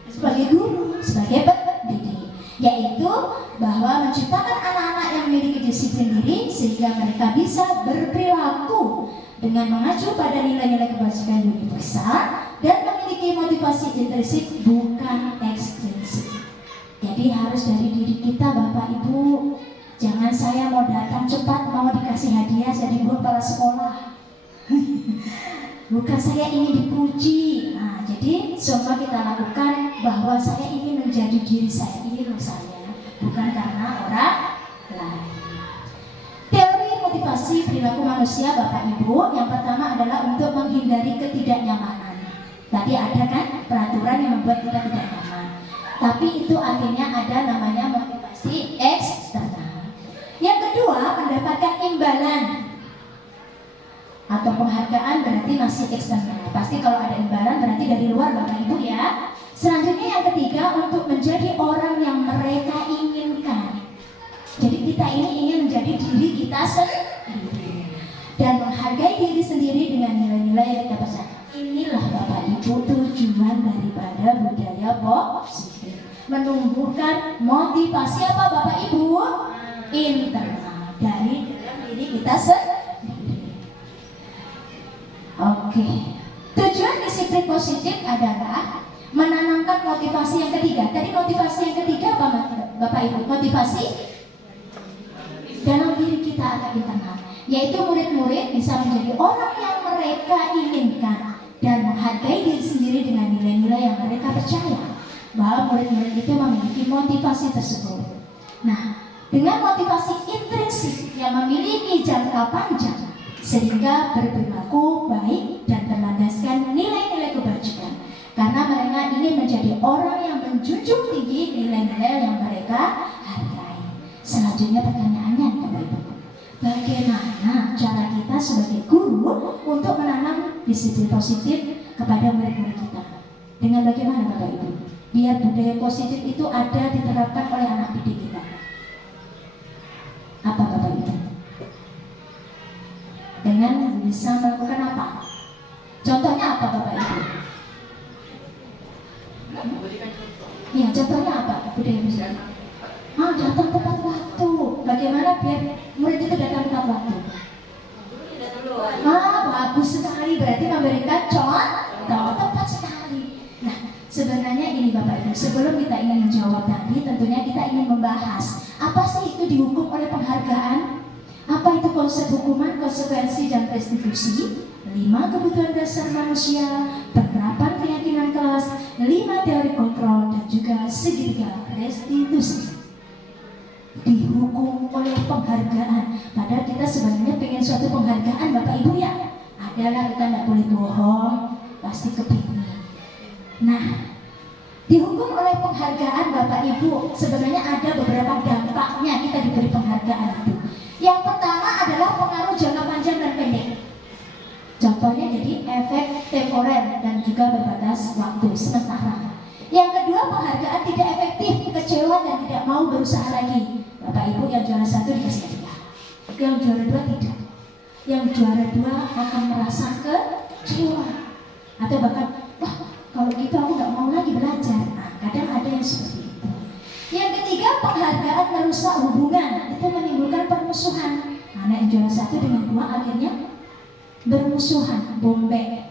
Sebagai guru, sebagai pendidik, yaitu bahwa menciptakan anak-anak yang memiliki disiplin diri sehingga mereka bisa berperilaku dengan mengacu pada nilai-nilai kebajikan universal dan memiliki motivasi intrinsik bukan ekstrinsik. Jadi harus dari diri kita Bapak Ibu. Jangan saya mau datang cepat mau dikasih hadiah jadi guru kepala sekolah. Bukan saya ingin dipuji. Nah, jadi semua kita lakukan bahwa saya ingin menjadi diri saya, ini loh saya, bukan karena orang lain. Teori motivasi perilaku manusia Bapak Ibu, yang pertama adalah untuk menghindari ketidaknyamanan. Tadi ada kan peraturan yang membuat kita tidak nyaman. Tapi itu akhirnya ada namanya motivasi eksternal. Yang kedua, mendapatkan imbalan atau penghargaan berarti masih eksternal. Pasti kalau ada imbalan berarti dari luar Bapak Ibu ya. Selanjutnya yang ketiga, untuk menjadi orang yang mereka inginkan. Jadi kita ini ingin menjadi diri kita sendiri dan menghargai diri sendiri dengan nilai-nilai yang kita percaya. Inilah Bapak Ibu tujuan daripada budaya positif. Menumbuhkan motivasi apa Bapak Ibu? Internal dari dalam diri kita sendiri. Oke. Tujuan disiplin positif adalah menanamkan motivasi yang ketiga. Tadi motivasi yang ketiga apa Bapak Ibu? Motivasi dalam diri kita atau internal, yaitu murid-murid bisa menjadi orang yang mereka inginkan dan menghargai diri sendiri dengan nilai-nilai yang mereka percaya bahwa murid-murid itu memiliki motivasi tersebut. Nah, dengan motivasi intrinsik yang memiliki jangka panjang sehingga berperilaku baik dan berlandaskan nilai-nilai kebajikan, karena mereka ingin menjadi orang yang menjunjung tinggi nilai-nilai yang mereka hargai. Selanjutnya pertanyaannya Bapak Ibu, bagaimana cara kita sebagai guru untuk menanam disiplin positif kepada murid-murid kita? Dengan bagaimana Bapak Ibu? Biar budaya positif itu ada diterapkan oleh anak didik kita. Apa Bapak Ibu? Dengan bisa melakukan apa? Contohnya apa Bapak Ibu? Ya, contohnya apa? Budaya positif. Datang tepat waktu. Bagaimana biar murid itu datang tepat waktu? Bagus sekali. Berarti memberikan contoh tepat sekali. Nah, sebenarnya ini Bapak Ibu, sebelum kita ingin menjawab tadi, tentunya kita ingin membahas apa sih itu dihukum oleh penghargaan? Apa itu konsep hukuman, konsekuensi, dan restitusi? 5 kebutuhan dasar manusia, penerapan keyakinan kelas, 5 teori kontrol, dan juga segitiga restitusi. Dihukum oleh penghargaan. Padahal kita sebenarnya pengen suatu penghargaan Bapak Ibu ya. Adalah kita tidak boleh bohong, pasti kepingin. Nah, dihukum oleh penghargaan Bapak Ibu, sebenarnya ada beberapa dampaknya kita diberi penghargaan itu. Yang pertama adalah pengaruh jangka panjang juga berbatas waktu sementara. Yang kedua, penghargaan tidak efektif, kecewa dan tidak mau berusaha lagi. Bapak Ibu yang juara 1 dikasih hadiah, yang juara 2 tidak. Yang juara 2 akan merasa kecewa atau bahkan, wah kalau gitu aku nggak mau lagi belajar. Nah, kadang ada yang seperti itu. Yang ketiga, penghargaan merusak hubungan, itu menimbulkan permusuhan. Anak yang juara 1 dengan 2 akhirnya bermusuhan, bombek,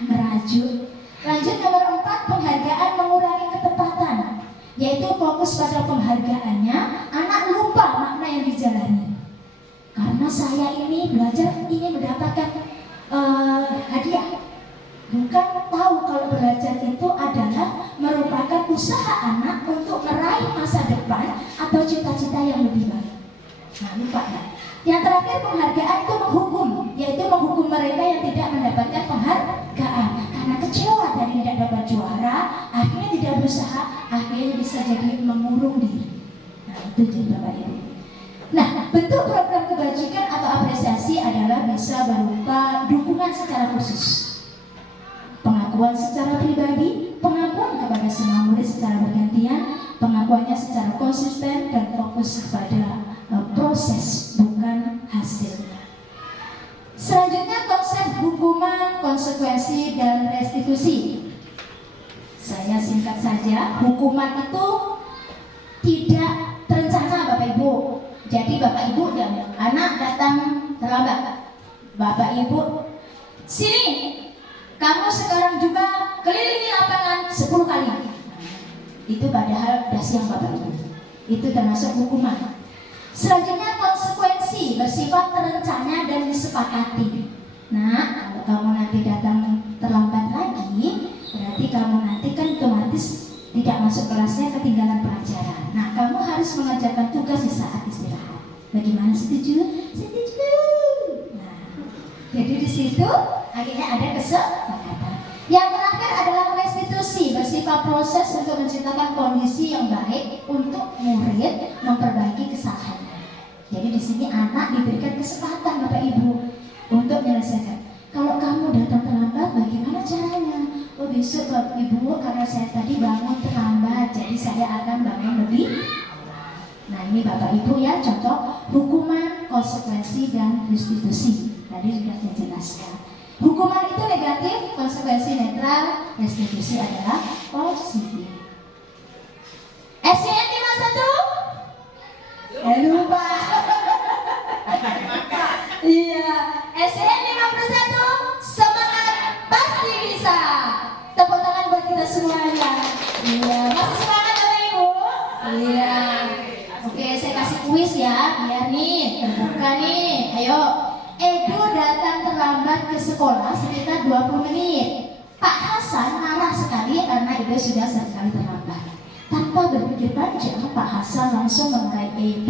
merajuk. Lanjut nomor 4, penghargaan mengurangi ketepatan, yaitu fokus pada penghargaannya, anak lupa makna yang dijalani. Karena saya ini belajar ingin mendapatkan hadiah, bukan tahu kalau belajar itu adalah merupakan usaha anak untuk meraih masa depan atau cita-cita yang lebih baik. Nah, lupa ya. Yang terakhir, penghargaan itu menghukum, yaitu menghukum mereka yang tidak mendapatkan penghargaan karena kecewa dari tidak dapat juara, akhirnya tidak berusaha, akhirnya bisa jadi mengurung diri. Nah, itu jadi Bapak Ibu. Nah, bentuk program kebajikan atau apresiasi adalah bisa berupa dukungan secara khusus, pengakuan secara pribadi, pengakuan kepada semua murid secara bergantian, pengakuannya secara konsisten dan fokus kepada proses bukan hasilnya. Selanjutnya, konsep hukuman, konsekuensi dan restitusi. Saya singkat saja, hukuman itu tidak terencana Bapak Ibu. Jadi Bapak Ibu dan anak datang terlambat, Bapak Ibu, sini, kamu sekarang juga kelilingi lapangan 10 kali. Itu padahal udah siang Bapak Ibu. Itu termasuk hukuman. Selanjutnya, konsekuensi bersifat terencana dan disepakati. Nah, kalau kamu nanti datang terlambat lagi, berarti kamu nanti kan otomatis tidak masuk kelasnya, ketinggalan pelajaran. Nah, kamu harus mengerjakan tugas di saat istirahat. Bagaimana, setuju? Setuju. Nah, jadi di situ akhirnya ada kesepakatan. Yang terakhir adalah restitusi, bersifat proses untuk menciptakan kondisi yang baik untuk murid memperbaiki kesalahannya. Jadi di sini anak diberikan kesempatan Bapak Ibu untuk menyelesaikan. Kalau kamu datang terlambat, bagaimana caranya? Oh, besok Bapak Ibu, karena saya tadi bangun terlambat, jadi saya akan bangun lebih. Nah, ini Bapak Ibu ya, contoh hukuman, konsekuensi dan restitusi. Tadi sudah saya jelaskan. Hukuman itu negatif, konsekuensi netral, restitusi adalah positif. SCN 51? Lupa. Iya, SCN 51, semangat pasti bisa. Tepuk tangan buat kita semuanya. Iya, masih semangat Bapak Ibu? Iya. Oke, saya kasih kuis ya, biar nih terbuka nih. Ayo. Edo datang terlambat ke sekolah sekitar 20 menit. Pak Hasan marah sekali karena Edo sudah sekali terlambat. Tanpa berpikir panjang, Pak Hasan langsung mengerai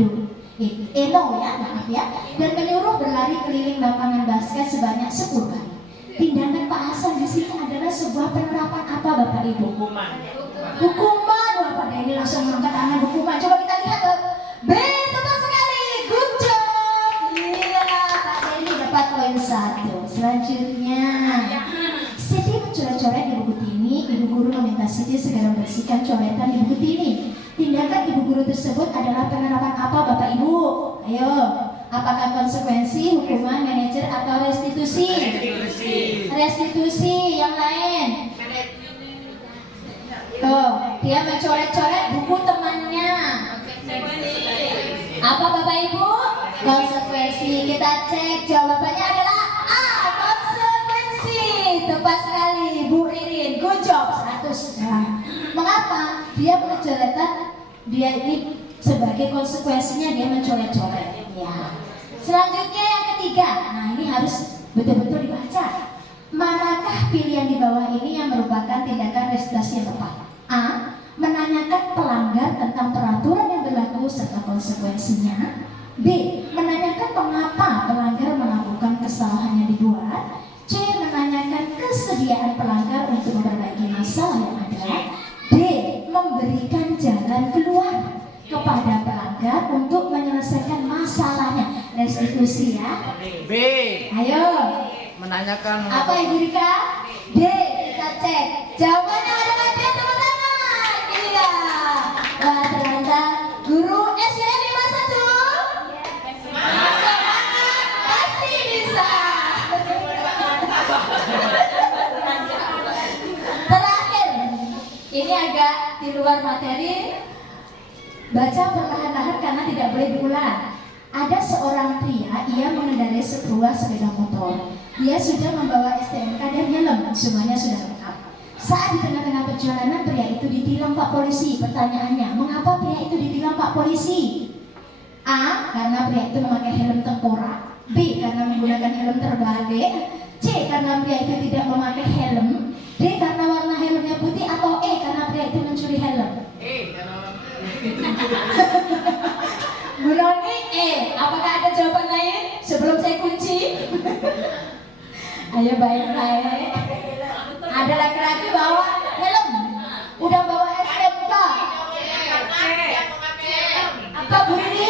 Eno ya, maaf ya, dan menyuruh berlari keliling lapangan basket sebanyak 10 kali. Tindakan Pak Hasan di sini adalah sebuah penerapan apa Bapak Ibu? Hukuman. Hukuman, wah Pak Denny langsung mengangkat tangan hukuman. Coba kita lihat, B, tepat sekali, good job. Iya, Pak Denny dapat poin 1. Selanjutnya, Siti mencoret-coret di buku Tini. Ibu guru meminta Siti segera membersihkan coretan di buku Tini. Tindakan ibu guru tersebut adalah penerapan apa Bapak Ibu? Ayo, apakah konsekuensi, hukuman, manajer, atau restitusi? Restitusi. Yang lain? Tuh, dia mencoret-coret buku temannya. Apa Bapak Ibu? Konsekuensi. Kita cek, jawabannya adalah A, konsekuensi. Tepat sekali Bu Ririn, good job, 100. Nah, mengapa? Dia mencoretan, dia ini sebagai konsekuensinya dia mencoret-coret ya. Selanjutnya yang ketiga, nah ini harus betul-betul dibaca. Manakah pilihan di bawah ini yang merupakan tindakan restitusi yang tepat? A, menanyakan pelanggar tentang peraturan yang berlaku serta konsekuensinya. B, menanyakan mengapa pelanggar melakukan kesalahan yang dibuat. C, menanyakan kesediaan pelanggar untuk memperbaiki masalah yang ada. D, memberikan jalan keluar kepada pelanggar untuk menyelesaikan masalahnya. Restitusi ya. B. Ayo. Menanyakan Apa Ibu Rika? D, kita cek. Jawabannya adalah D, tepuk tangan. Iya. Wah, ternyata guru SDN 51. Semangat, pasti bisa. Terakhir, ini agak di luar materi. Baca perlahan-lahan karena tidak boleh diulang. Ada seorang pria, ia mengendarai sebuah sepeda motor. Dia sudah membawa STNK dan helm, semuanya sudah lengkap. Saat di tengah-tengah perjalanan, pria itu ditilang Pak Polisi. Pertanyaannya, mengapa pria itu ditilang Pak Polisi? A. Karena pria itu memakai helm tengkorak. B. Karena menggunakan helm terbalik. C. Karena pria itu tidak memakai helm. D. Karena warna helmnya putih. Atau E. Karena pria itu mencuri helm. Bu Roni, apakah ada jawaban lain sebelum saya kunci? Ayo baik-baik. Ada laki-laki bawa helm, udah bawa STNK. Apa Bu Rini?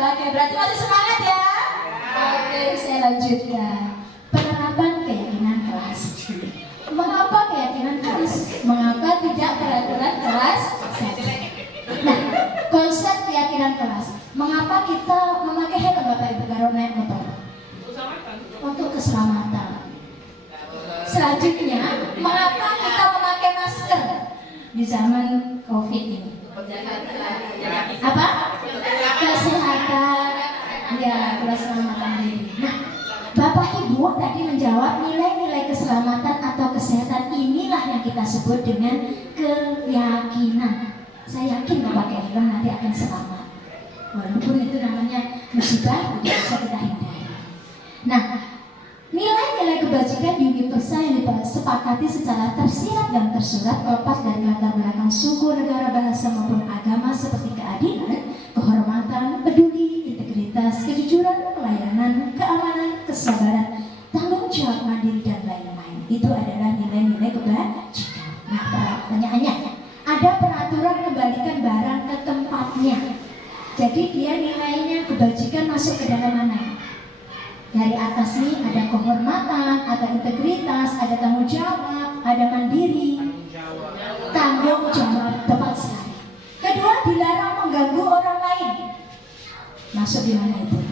Apa berarti masih semangat ya? Oke, saya lanjutkan. Penerapan keyakinan kelas. Mengapa keyakinan kelas? Mengapa tidak peraturan kelas saja? Nah, konsep keyakinan kelas. Mengapa kita memakai helm Bapak Ibu kalau naik motor? Untuk keselamatan. Selanjutnya, mengapa kita memakai masker di zaman COVID ini? Apa? Kesehatan, ya, keselamatan diri. Nah, Bapak Ibu tadi menjawab nilai-nilai keselamatan atau kesehatan inilah yang kita sebut dengan keyakinan. Saya yakin kalau pakai helm nanti akan selamat, walaupun itu namanya musibah tidak bisa kita hindari. Nah, nilai-nilai kebajikan universal yang disepakati secara tersirat dan tersurat lepas dari latar belakang suku, negara, bahasa maupun agama seperti keadilan, kehormatan, peduli, integritas, kejujuran, pelayanan, keamanan, kesabaran, tanggung jawab mandiri dan lain-lain. Itu adalah nilai-nilai kebajikan. Nah, pertanyaannya, ada peraturan kembalikan barang ke tempatnya. Jadi dia nilainya kebajikan masuk ke dalam mana? Dari atas nih ada kehormatan, ada integritas, ada tanggung jawab, ada mandiri, tanggung jawab, tepat sekali. Kedua, dilarang mengganggu orang lain. Masuk di mana itu?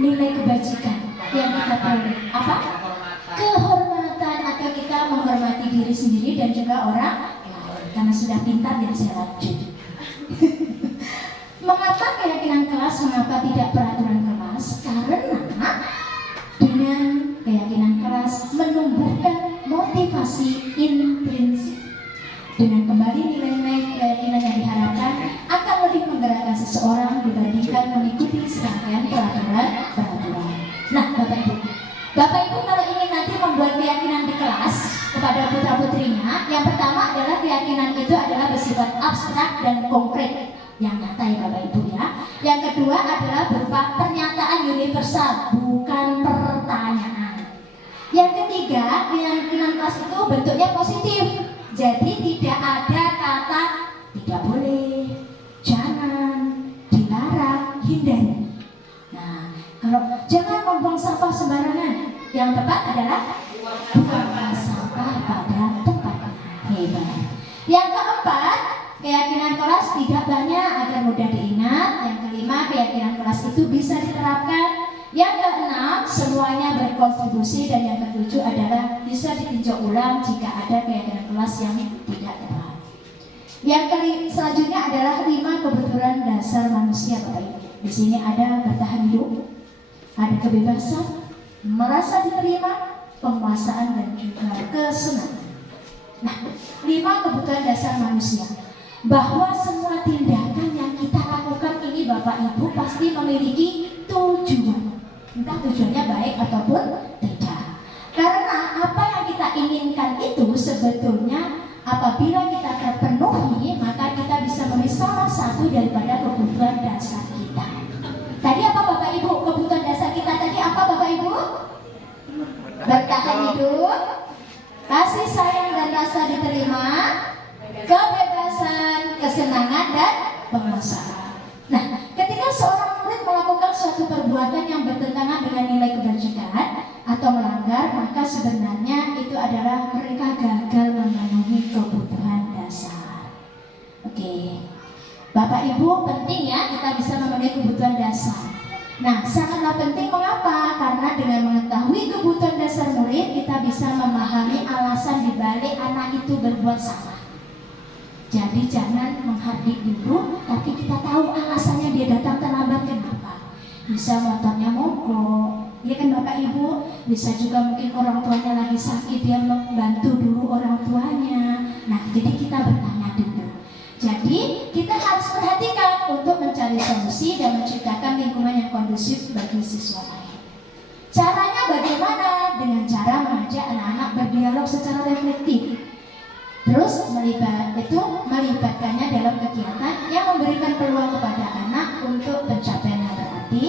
Nilai kebajikan yang kita perlu apa? Kehormatan, atau kita menghormati diri sendiri dan juga orang lain. Karena sudah pintar jadi saya lanjut. Mengapa keyakinan kelas? Mengapa tidak peraturan kelas? Karena dengan keyakinan kelas menumbuhkan motivasi intrinsik. Dengan kembali nilai-nilai keyakinan yang diharapkan akan lebih menggerakkan seseorang dibandingkan mengikuti serangkaian peraturan. Nah, Bapak Ibu kalau ingin nanti membuat keyakinan di kelas kepada putra-putrinya, yang pertama adalah keyakinan itu adalah bersifat abstrak dan konkret. Yang nyata ya Bapak Ibu ya. Yang kedua adalah berupa pernyataan universal, bukan pertanyaan. Yang ketiga, keyakinan kelas itu bentuknya positif. Jadi tidak ada kata tidak boleh, jangan, dilarang, hindari. Nah, kalau jangan membuang sampah sembarangan, yang tepat adalah buang sampah pada tempatnya. Hebat. Yang keempat, keyakinan kelas tidak banyak agar mudah diingat. Yang kelima, keyakinan kelas itu bisa diterapkan. Yang keenam, semuanya berkontribusi. Dan yang ketujuh adalah bisa ditinjau ulang jika ada keyakinan kelas yang tidak tepat. Yang selanjutnya adalah 5 kebutuhan dasar manusia Bapak Ibu. Di sini ada bertahan hidup, ada kebebasan, merasa diterima, penguasaan dan juga kesenangan. Nah, 5 kebutuhan dasar manusia. Bahwa semua tindakan yang kita lakukan ini Bapak Ibu pasti memiliki tujuan. Entah tujuannya baik ataupun tidak. Karena apa yang kita inginkan itu sebetulnya apabila kita terpenuhi, maka kita bisa memenuhi salah satu daripada kebutuhan dasar kita. Tadi apa Bapak Ibu? Kebutuhan dasar kita tadi apa Bapak Ibu? Bertahan hidup, kasih sayang dan rasa diterima, kebebasan, kesenangan, dan penguasaan. Nah, ketika seorang murid melakukan suatu perbuatan yang bertentangan dengan nilai kebajikan atau melanggar, maka sebenarnya itu adalah mereka gagal memenuhi kebutuhan dasar. Oke, Bapak Ibu, penting ya kita bisa memenuhi kebutuhan dasar. Nah, sangatlah penting. Mengapa? Karena dengan mengetahui kebutuhan dasar murid, kita bisa memahami alasan dibalik anak itu berbuat salah. Jadi jangan menghardik dulu, tapi kita tahu alasannya dia datang terlambat kenapa. Bisa motornya mogok, ya kan Bapak Ibu. Bisa juga mungkin orang tuanya lagi sakit, dia membantu dulu orang tuanya. Nah, jadi kita bertanya dulu. Jadi kita harus perhatikan untuk mencari solusi dan menciptakan lingkungan yang kondusif bagi siswa lain. Caranya bagaimana? Dengan cara mengajak anak-anak berdialog secara reflektif. Terus melibatkannya dalam kegiatan yang memberikan peluang kepada anak untuk pencapaian yang berarti.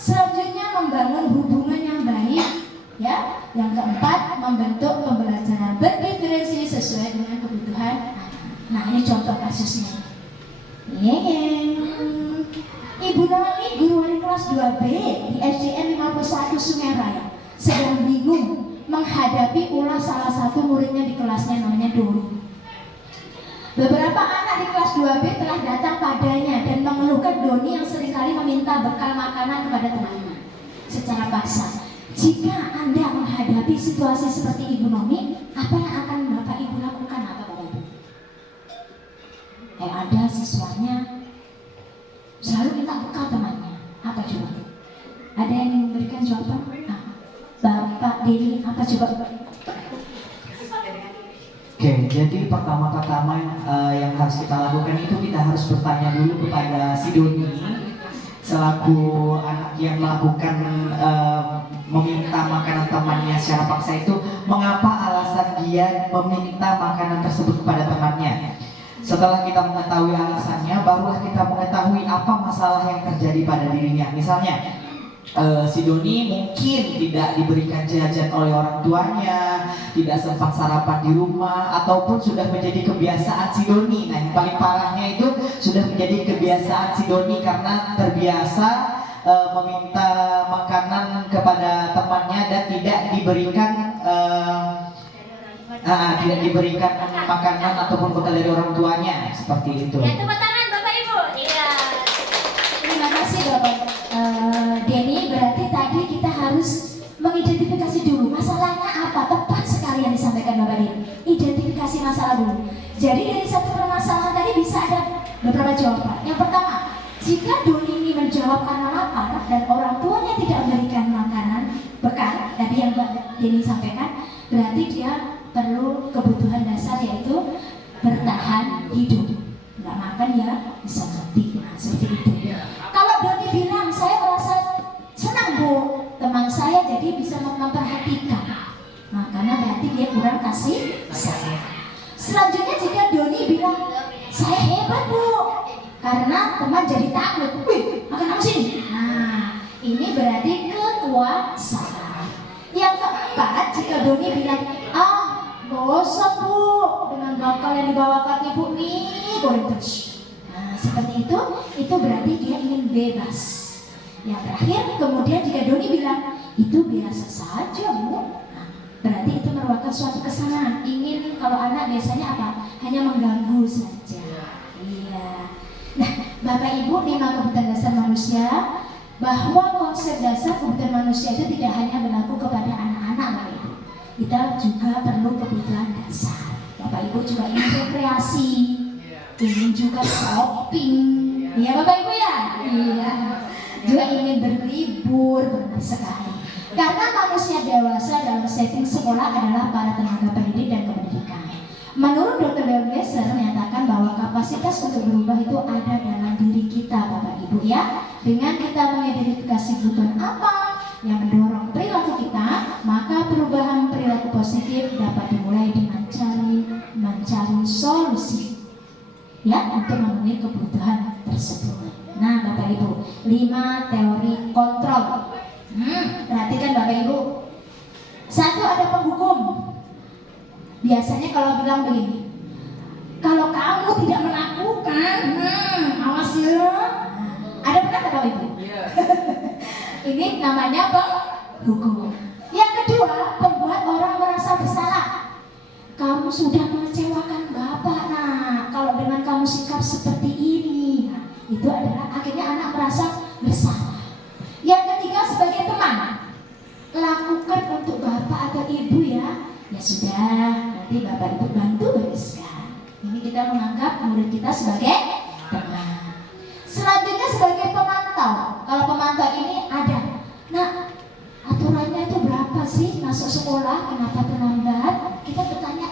Selanjutnya membangun hubungan yang baik, ya. Yang keempat, membentuk pembelajaran berdiferensi sesuai dengan kebutuhan anak. Nah, ini contoh kasusnya. Ibu Noni, guru wali kelas 2B di SDN 51 Sungai Raya, sedang bingung menghadapi ulah salah satu muridnya di kelasnya, namanya Doni. Beberapa anak di kelas 2B telah datang padanya dan mengeluhkan Doni yang seringkali meminta bekal makanan kepada temannya secara paksa. Jika Anda menghadapi situasi seperti Ibu Noni, apa yang akan Bapak Ibu lakukan? Apa Bapak Ibu? Ada siswanya selalu minta bekal temannya. Apa coba? Ada yang memberikan jawaban? Bapak Deni, apa coba? Oke, jadi pertama-tama yang harus kita lakukan itu kita harus bertanya dulu kepada si Doni selaku anak yang melakukan meminta makanan temannya secara paksa itu, mengapa alasan dia meminta makanan tersebut kepada temannya. Setelah kita mengetahui alasannya, barulah kita mengetahui apa masalah yang terjadi pada dirinya. Misalnya si Doni mungkin tidak diberikan jajan oleh orang tuanya, tidak sempat sarapan di rumah, ataupun sudah menjadi kebiasaan si Doni. Nah, yang paling parahnya itu sudah menjadi kebiasaan si Doni karena terbiasa meminta makanan kepada temannya dan tidak diberikan makanan ataupun bekal dari orang tuanya, seperti itu. Ya, tepuk tangan Bapak Ibu. Iya. Terima kasih Bapak Deni. Berarti tadi kita harus mengidentifikasi dulu masalahnya apa. Tepat sekali yang disampaikan Bapak Deni. Identifikasi masalah dulu. Jadi dari satu permasalahan tadi bisa ada beberapa jawaban. Yang pertama, jika Doni ini menjawab karena lapar dan orang tuanya tidak memberikan makanan bekal tadi yang Mbak Deni sampaikan, berarti dia perlu kebutuhan dasar yaitu bertahan hidup. Nggak makan ya bisa mati. Nah, seperti itu. Kalau Doni bilang saya merasa senang Bu, teman saya jadi bisa memperhatikan, nah karena berarti dia kurang kasih sayang. Selanjutnya jika Doni bilang saya hebat Bu, karena teman jadi takut, wih makan apa sini. Nah ini berarti kekuasaan. Yang keempat, jika Doni bilang bosan Bu dengan bakal yang dibawakan ibu nih goreng terus. Nah seperti itu berarti dia ingin bebas. Yang terakhir, kemudian jika Doni bilang itu biasa saja Bu, nah, berarti itu merupakan suatu kesenangan. Ingin, kalau anak biasanya apa? Hanya mengganggu saja. Iya. Nah Bapak Ibu, 5 kebutuhan dasar manusia, bahwa konsep dasar kebutuhan manusia itu tidak hanya berlaku kepada anak-anak Bapak Ibu. Kita juga perlu kebutuhan dasar. Bapak Ibu juga ingin rekreasi, ingin juga shopping, iya Bapak Ibu ya? Iya. Juga ingin berlibur, benar sekali. Karena manusia dewasa dalam setting sekolah adalah para tenaga pendidik dan kependidikan. Menurut Dr. Belgeser menyatakan bahwa kapasitas untuk berubah itu ada dalam diri kita Bapak Ibu ya. Dengan kita mengidentifikasi kebutuhan apa yang mendorong perilaku kita, maka perubahan perilaku positif dapat dimulai dengan mencari solusi ya untuk memenuhi kebutuhan tersebut. Nah Bapak Ibu, 5 teori kontrol. Perhatikan Bapak Ibu. 1, ada penghukum. kalau bilang begini, kalau kamu tidak melakukan, awas ya. Ada benar nggak Bapak Ibu? Ini namanya penghukum. Yang kedua, membuat orang merasa bersalah. Kamu sudah mengecewakan Bapak. Nah, kalau dengan kamu sikap seperti ini, nah, itu adalah akhirnya anak merasa bersalah. Yang ketiga, sebagai teman, lakukan untuk Bapak atau Ibu ya. Ya sudah, nanti Bapak Ibu bantu bereskan. Ini kita menganggap murid kita sebagai teman. Selanjutnya sebagai pemantau. Kalau pemantau ini ada, nah aturannya itu berapa sih masuk sekolah, kenapa terlambat? Kita bertanya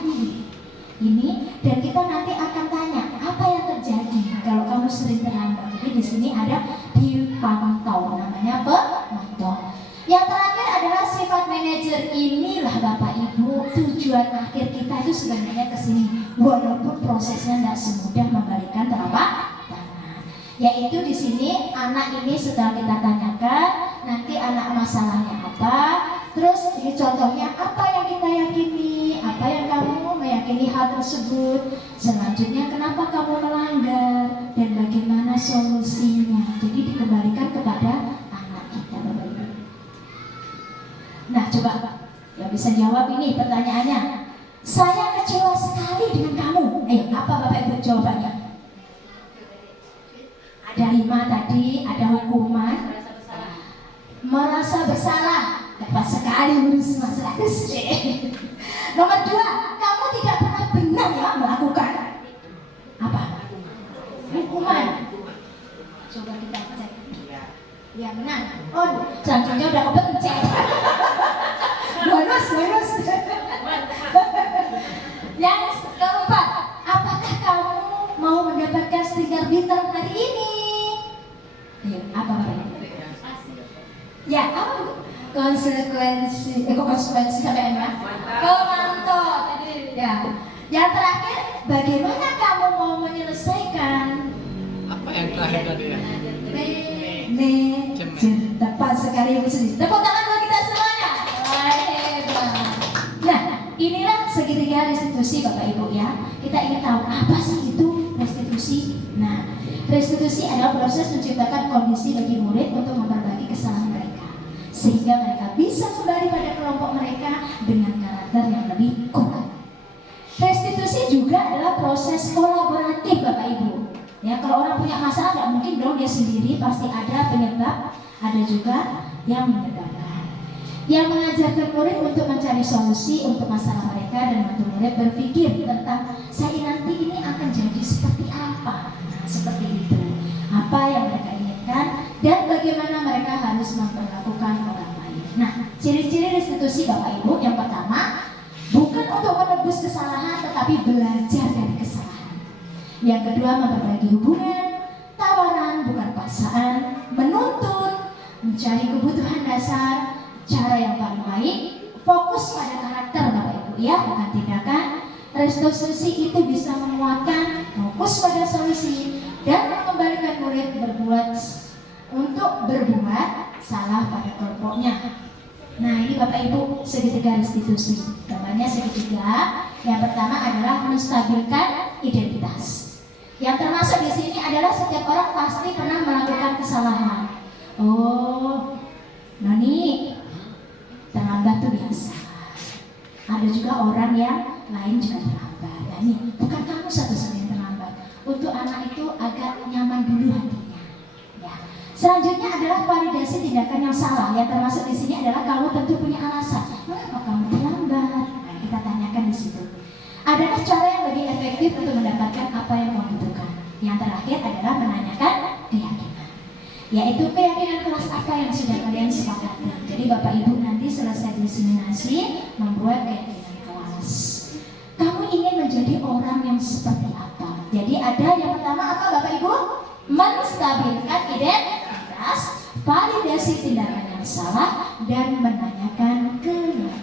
ini, dan kita nanti akan tanya apa yang terjadi kalau kamu sering terlambat. Jadi di sini ada dipantau, namanya pemantau. Yang terakhir adalah sifat manajer. Inilah Bapak Ibu tujuan akhir kita itu sebenarnya ke sini, walaupun prosesnya tidak semudah membalikan telapak tangan. Yaitu di sini anak ini setelah kita tanyakan, nanti anak masalahnya apa, terus ini contohnya apa yang kita yakini, apa yang kamu meyakini hal tersebut, selanjutnya kenapa kamu melanggar dan bagaimana solusinya. Jadi dikembalikan kepada anak kita, Bapak Ibu. Nah coba yang bisa jawab ini pertanyaannya, saya kecewa sekali dengan kamu. Ayo, apa Bapak Ibu jawabannya? Ada 5 tadi, ada hukuman, merasa bersalah, tepat sekali urus masalah. Nomor 2, kamu tidak pernah benar ya melakukan apa? Hukuman. Coba kita cek. Ya benar. Oh, selanjutnya udah kepencet. bonus. Yang keempat, apakah kamu mau mendapatkan stiker bintang hari ini? Ayo, apa Bapak? Ya, apa? Konsekuensi sampai ya? Pemantau tadi. Ya. Yang terakhir, bagaimana kamu mau menyelesaikan? Apa yang terakhir tadi ya? Manajer. Tepat sekali Ibu Sri. Tepuk tangan buat kita semuanya. Wah, hebat. Nah, inilah segitiga restitusi Bapak Ibu ya. Kita ingin tahu apa sih itu restitusi. Nah, restitusi adalah proses menciptakan kondisi bagi murid untuk memperbaiki kesalahan mereka, sehingga mereka bisa kembali pada kelompok mereka dengan karakter yang lebih kuat. Restitusi juga adalah proses kolaboratif Bapak Ibu. Ya, kalau orang punya masalah nggak mungkin dong dia sendiri, pasti ada penyebab, ada juga yang menyebabkan. Yang mengajarkan murid untuk mencari solusi untuk masalah mereka dan membantu murid berpikir tentang saya nanti ini akan jadi seperti apa. Nah, seperti itu. Apa yang mereka inginkan dan bagaimana mereka harus memperlakukan orang lain. Nah, ciri-ciri restitusi Bapak Ibu yang pertama, bukan untuk menebus kesalahan tetapi belajar dari kesalahan. Yang kedua, memperbaiki hubungan, tawaran bukan paksaan, menuntun, mencari kebutuhan dasar, cara yang paling baik, fokus pada karakter Bapak Ibu ya, bukan tindakan. Restitusi itu bisa menguatkan, fokus pada solusi, dan mengembalikan murid untuk berbuat salah pada kelompoknya. Nah, ini Bapak Ibu segitiga restitusi. Gambarnya segitiga. Yang pertama adalah menstabilkan identitas. Yang termasuk di sini adalah setiap orang pasti pernah melakukan kesalahan. Oh, Nani terlambat tuh biasa. Ada juga orang yang lain juga terlambat. Nah, ini bukan kamu satu-satunya yang terlambat. Untuk anak itu agak nyaman dulu hatinya. Ya. Selanjutnya adalah validasi tindakan yang salah. Yang termasuk di sini adalah kamu tentu punya alasan. Mengapa kamu terlambat? Nah, kita tanyakan di situ. Adakah cara yang lebih efektif untuk mendapatkan apa yang kamu butuhkan? Yang terakhir adalah menanyakan keyakinan, yaitu keyakinan kelas apa yang sudah kalian sepakati. Jadi Bapak Ibu nanti selesai diseminasi membuat keyakinan kelas. Kamu ingin menjadi orang yang seperti apa? Jadi ada yang pertama apa Bapak Ibu? Menstabilkan identitas, validasi tindakan yang salah, dan menanyakan keyakinan.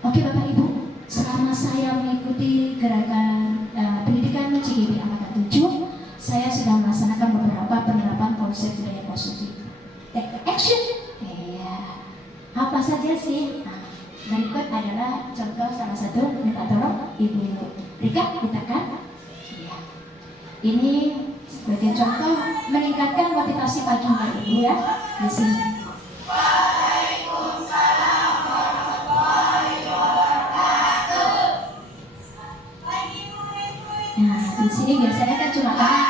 Oke Bapak Ibu, selama saya mengikuti gerakan pendidikan CGB Angkatan 7, saya sudah melaksanakan beberapa penerapan konsep budaya positif. Take action. Apa saja sih? Nah, berikut adalah contoh salah satu, minta tolong Ibu Rika ditekan. Ini sebagai contoh meningkatkan motivasi paginya Ibu ya di sini. Nah, di sini biasanya kan cuma tanya,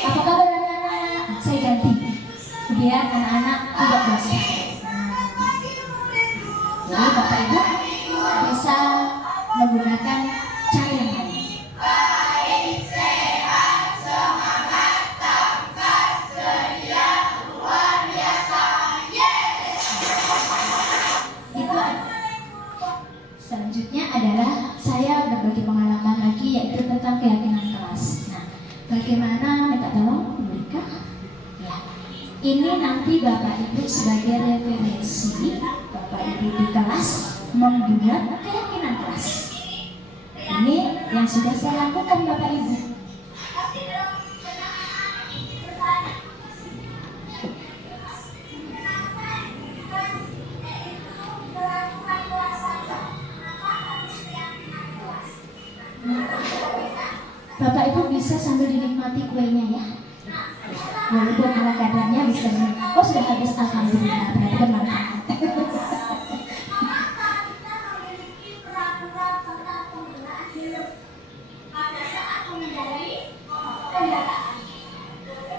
apa kabar anak-anak? Saya ganti biar anak-anak tidak bosan. Jadi Bapak Ibu bisa menggunakan cara yang lain. Itu selanjutnya adalah saya berbagi pengalaman lagi yaitu tentang keyakinan kelas. Nah, bagaimana minta tolong mereka? Ya. Ini nanti Bapak Ibu sebagai referensi Bapak Ibu di kelas membuat keyakinan kelas. Ini yang sudah saya lakukan Bapak Ibu. Bapak Ibu bisa sambil dinikmati kuenya ya. Walaupun ala kadarnya bisa oh sudah habis, alhamdulillah, berarti bermanfaat.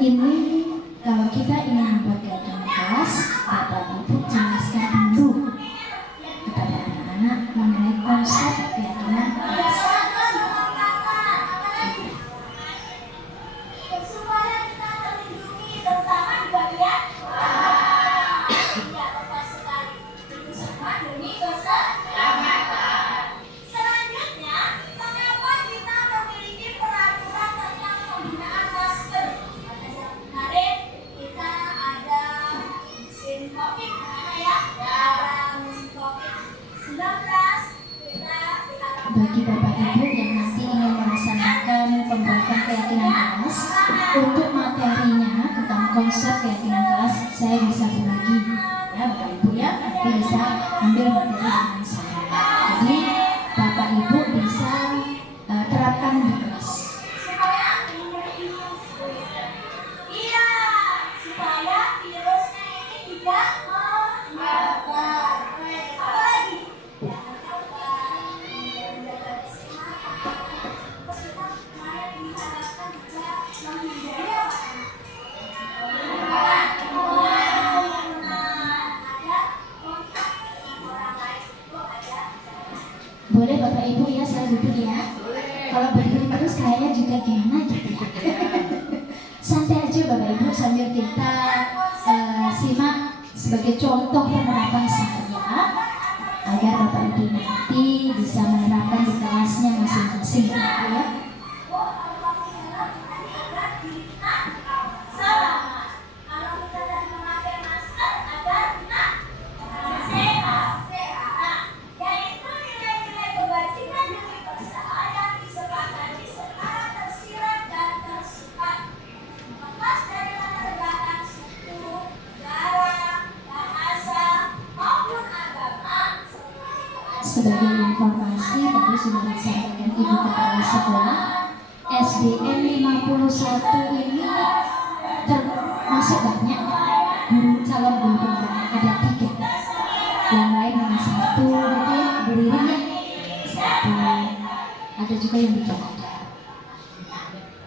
Ini kalau kita ingin membuat keyakinan kelas, Bapak Ibu jelaskan dulu kepada anak-anak mengenai konsep keyakinan kelas. Bagi Bapak Ibu yang nanti ingin melaksanakan pembuatan keyakinan kelas, untuk materinya tentang konsep keyakinan kelas saya bisa berbagi ya Bapak Ibu ya, nanti bisa ambil materi dengan saya. Jadi Bapak Ibu bisa terapkan di kelas. Iya, supaya virusnya ini tidak menyebar. Apa lagi? Boleh Bapak Ibu ya, saya duduk ya. Kalau berdiri terus kayaknya juga gimana gitu ya. Santai aja Bapak Ibu sambil kita simak sebagai contoh penerapan saya agar Bapak Ibu nanti bisa menerapkan di kelasnya masing-masing ya. Sebagai informasi tadi sudah disampaikan Ibu Kepala Sekolah, SDN 51 ini termasuk banyak guru calon guru penggerak, ada 3, yang lain hanya 1 gitu ya, berdirinya 1, ada juga yang di Jakarta.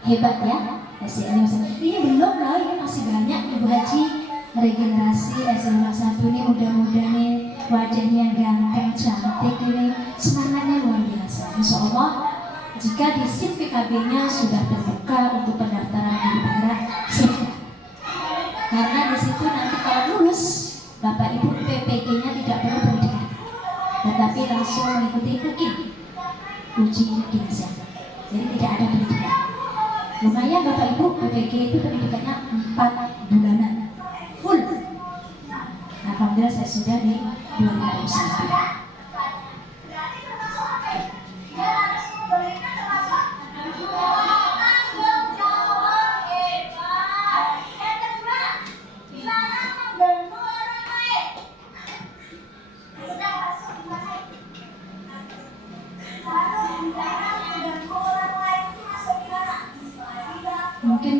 Hebat ya SDN 51. Ini belum loh, ini masih banyak Ibu Haji. Regenerasi SDN 51 ini mudah-mudahan nih wajahnya ganteng, cantik ini, semangatnya luar biasa. Insya Allah jika di SIP PKB-nya sudah terbuka untuk pendaftaran guru penggerak, silahkan. Karena di situ nanti kalau lulus Bapak Ibu PPG-nya tidak perlu pendidikan, tetapi langsung mengikuti uji kinerja. Jadi tidak ada pendidikan. Lumayan Bapak Ibu, PPG itu pendidikannya 4 bulanan full. Alhamdulillah saya sudah di 2021.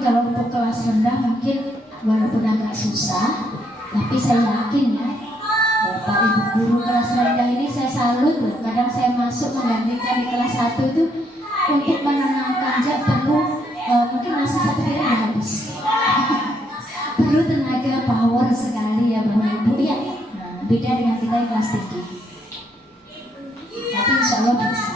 kalau untuk kelas rendah mungkin walaupun agak susah, tapi saya yakin ya, Bapak Ibu guru kelas rendah ini saya salut loh. Kadang saya masuk menggantikan di kelas 1 itu untuk menenangkan aja perlu mungkin nasi satu piring udah habis. Perlu tenaga power sekali ya Bapak Ibu ya. Nah, beda dengan kita yang kelas tinggi. Tapi insya Allah bisa.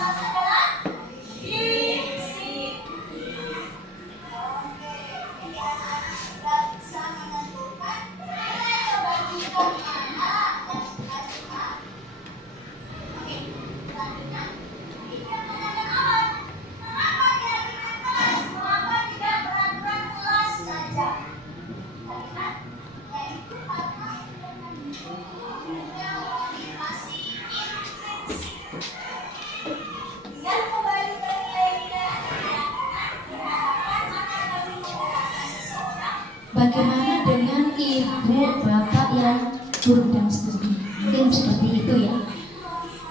Bagaimana dengan ibu bapak yang guru dan studi? Mungkin seperti itu ya.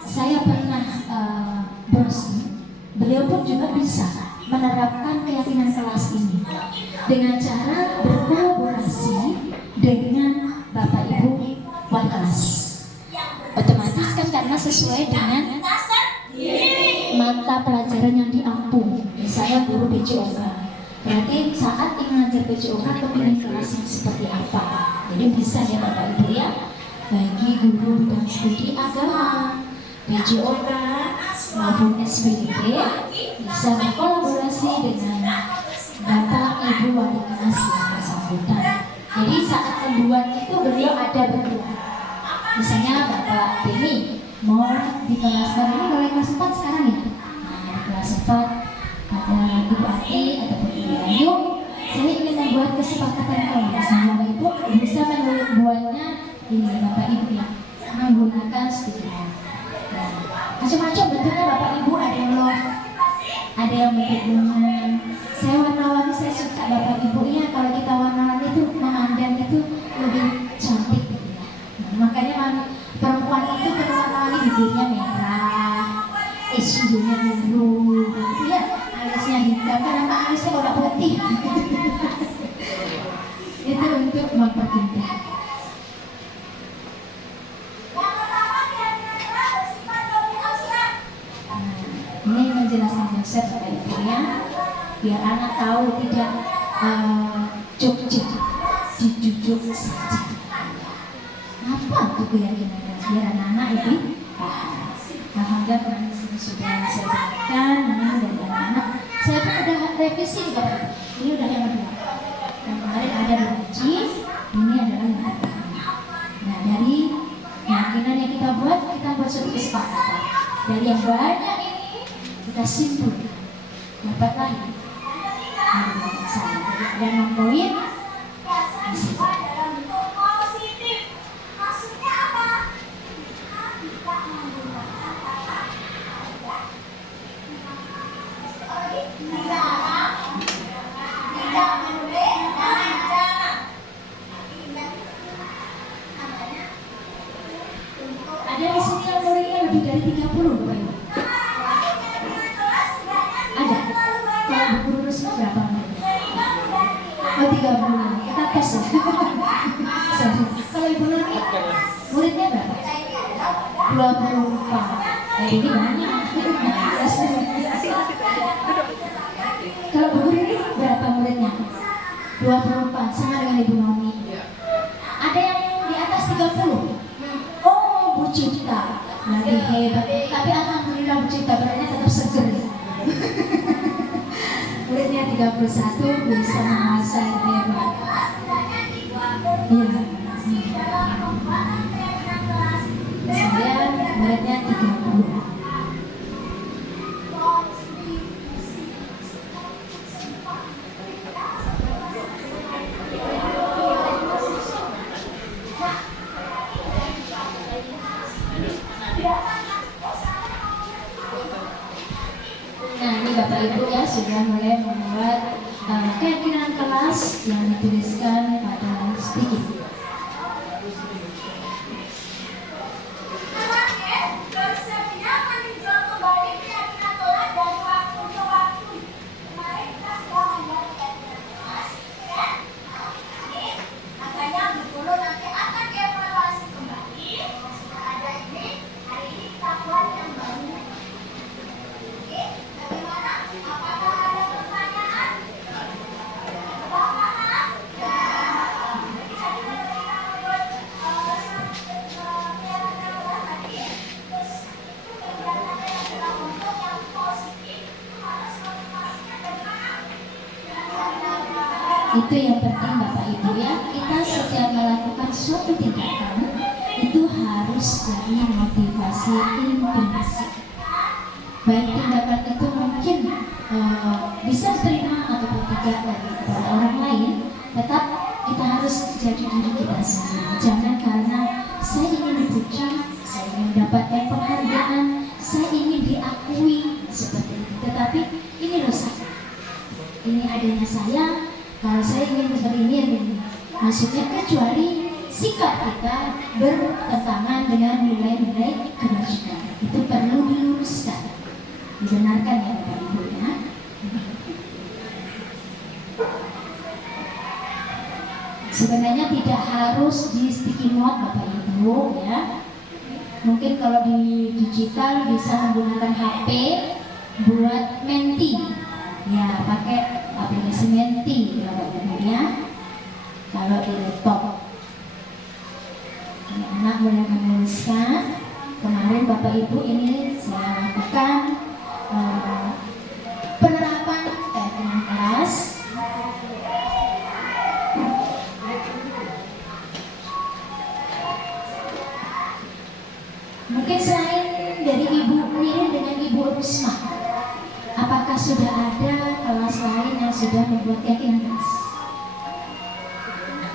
Saya pernah browsing, beliau pun juga bisa menerapkan keyakinan kelas ini dengan cara berkolaborasi dengan bapak ibu wali kelas. Otomatis kan karena sesuai dengan mata pelajaran yang diampu. Misalnya guru BCOK. Berarti saat ingin ngajar BCOK kepilih kelas yang seperti apa. Jadi bisa ya Bapak Ibu ya, bagi guru dan studi agama BCOK maupun SBD bisa berkolaborasi dengan Bapak Ibu wali kelas yang bersangkutan. Jadi saat membuat itu beliau ada berdua. Misalnya Bapak Deni mau di kelas baru ini mulai kelas 4 sekarang ya. Nah, di kelas 4 ada Ibu Ati ataupun Ibu Ayu, saya ingin membuat kesepakatan kalau bersama Ibu bisa membuatnya ini Bapak Ibu ya, menggunakan stiker. Nah, macam-macam bentuknya Bapak Ibu, ada yang love, ada yang bentuk bunga. Saya warna-warni, saya suka Bapak Ibu ya, kalau kita warna-warni itu memandang itu lebih cantik gitu ya. Nah, makanya perempuan itu warna-warni bibirnya merah, isunya biru, gitu ya. Alisnya hitam, kenapa alisnya warna putih? Itu untuk mempertindak. Ini menjelaskan konsep Bapak Ibu ya, biar anak tahu tidak cukup dijujuk saja. Apa tuh keyakinannya? Biar anak-anak lebih paham. Alhamdulillah kemarin sudah saya jelaskan dari anak-anak. Saya pun udah revisi juga Pak. Ini udah yang kedua. Yang kemarin ada 2 biji, ini adalah yang ketiga. Nah dari keyakinan yang kita buat suatu kesepakatan. Dari yang banyak ini kita simpulkan dapat lagi dari belakang saya. Jadi ada 6 poin. Ada di sini yang muridnya lebih dari 30 Bapak Ibu. Ada. Kalau Bu Guru Rusma berapa muridnya? Oh 30. Kita tes ya. Sorry. Kalau Ibu Nuni muridnya berapa? 24. Ini banyak. Kalau Bu Guru ini berapa muridnya? 24. Sama dengan Ibu Nuni. Ada yang di atas 30. Bu Cipta lagi hebat, tapi alhamdulillah Bu Cipta berarti tetap seger ya. Muridnya 31 bisa menguasai hebat. Iya. Saya muridnya 30. Nah ini Bapak Ibu ya sudah mulai membuat keyakinan kelas yang dituliskan pada sticky. Itu yang penting Bapak Ibu ya. Kita setiap melakukan suatu tindakan itu harus dari motivasi intrinsik. Baik tindakan itu mungkin bisa diterima ataupun tidak dari orang lain, tetap kita harus jadi diri kita sendiri. Jangan karena saya ingin dipuji, saya ingin mendapatkan penghargaan, saya ingin diakui seperti itu. Tetapi ini loh saya, ini adanya saya. Kalau saya ingin seperti ini, maksudnya kecuali sikap kita bertentangan dengan nilai-nilai kebajikan, itu perlu diluruskan, dibenarkan ya Bapak Ibu ya. Sebenarnya tidak harus di sticky note Bapak Ibu ya. Mungkin kalau di digital bisa menggunakan HP buat menti. Ya, pakai aplikasi menti ya Bapak Ibu ya. Kalau di laptop. Anak mulai menuliskan. Kemarin Bapak Ibu ini saya lakukan penerapan dengan kelas. Mungkin selain dari Ibu Nirin dengan Ibu Rusma, apakah sudah ada kelas lain yang sudah membuat keyakinan kelas?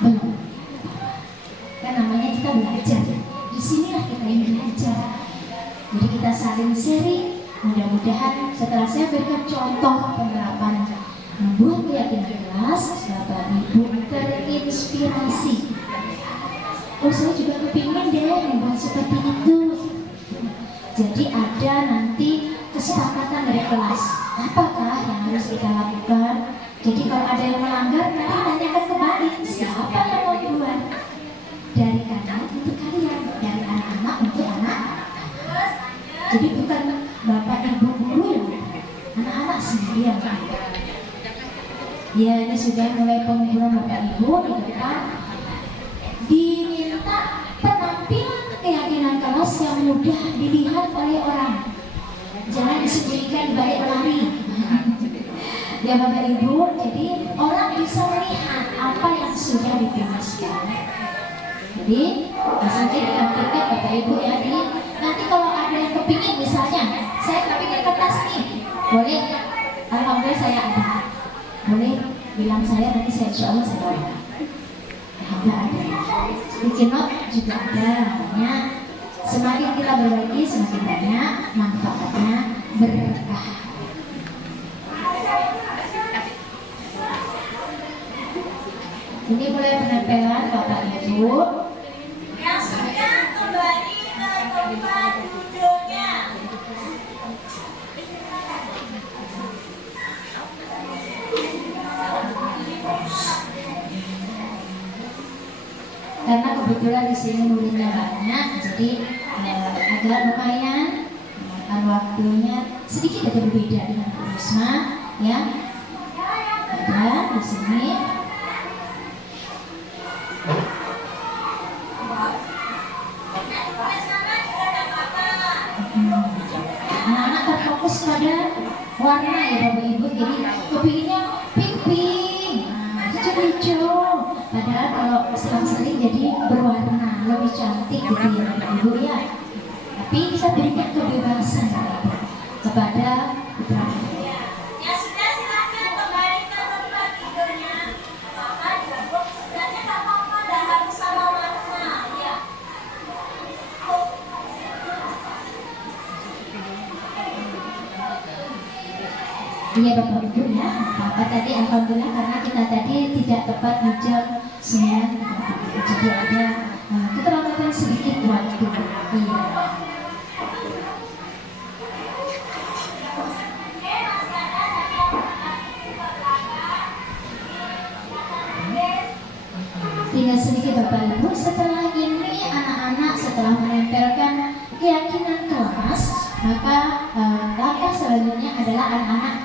Belum. Kan namanya kita belajar. Disinilah kita ingin belajar. Jadi kita saling sharing. Mudah-mudahan setelah saya berikan contoh penerapan membuat keyakinan kelas, Bapak Ibu terinspirasi. Oh, saya juga kepingin deh membuat seperti itu. Jadi ada nanti kesepakatan dari kelas, apakah yang harus kita lakukan. Jadi kalau ada yang melanggar, nanti tanyakan kembali siapa yang mau buat. Dari kalian untuk kalian, dari anak-anak untuk anak. Jadi bukan Bapak Ibu guru yang anak-anak sendiri yang ya, ini sudah mulai pengumpulan Bapak Ibu di depan. Diminta penampilan keyakinan kelas yang mudah dilihat oleh orang. Jangan disembunyikan balik lari. Ya Bapak Ibu, jadi orang bisa melihat apa yang sudah dituliskan. Jadi misalnya diambilkan Bapak Ibu ya, jadi nanti kalau ada yang kepingin, misalnya saya kepingin kertas nih, boleh, alhamdulillah saya ada, boleh bilang saya, nanti saya insya Allah saya bawa. Alhamdulillah ada. Sticky note juga ada, makanya semakin kita berbagi semakin banyak manfaatnya, berkah. Ini mulai penempelan Bapak Ibu. Yang sudah kembali ke tempat duduknya. Karena kebetulan di sini muridnya banyak, jadi agak lumayan memakan waktunya sedikit agak berbeda dengan Bu Risma, ya. Ada di sini. Anak-anak terfokus pada warna ya Bapak Ibu, jadi kepinginnya pink-pink, hijau-hijau. Padahal kalau selang-seling jadi berwarna, lebih cantik gitu ya Bapak Ibu ya. Tapi kita berikan kebebasan kepada putra. Yang sudah silakan kembali ke tempat tidurnya. Maka dilakukan sebenarnya tak apa-apa dan harus sama warna ya. Iya Bapak Ibu ya. Apa tadi alhamdulillah karena kita tadi tidak tepat di jam 9. Jadi ada keterlambatan sedikit waktu. Iya. Tinggal sedikit Bapak Ibu. Setelah ini anak-anak setelah menempelkan keyakinan kelas, maka langkah selanjutnya adalah anak-anak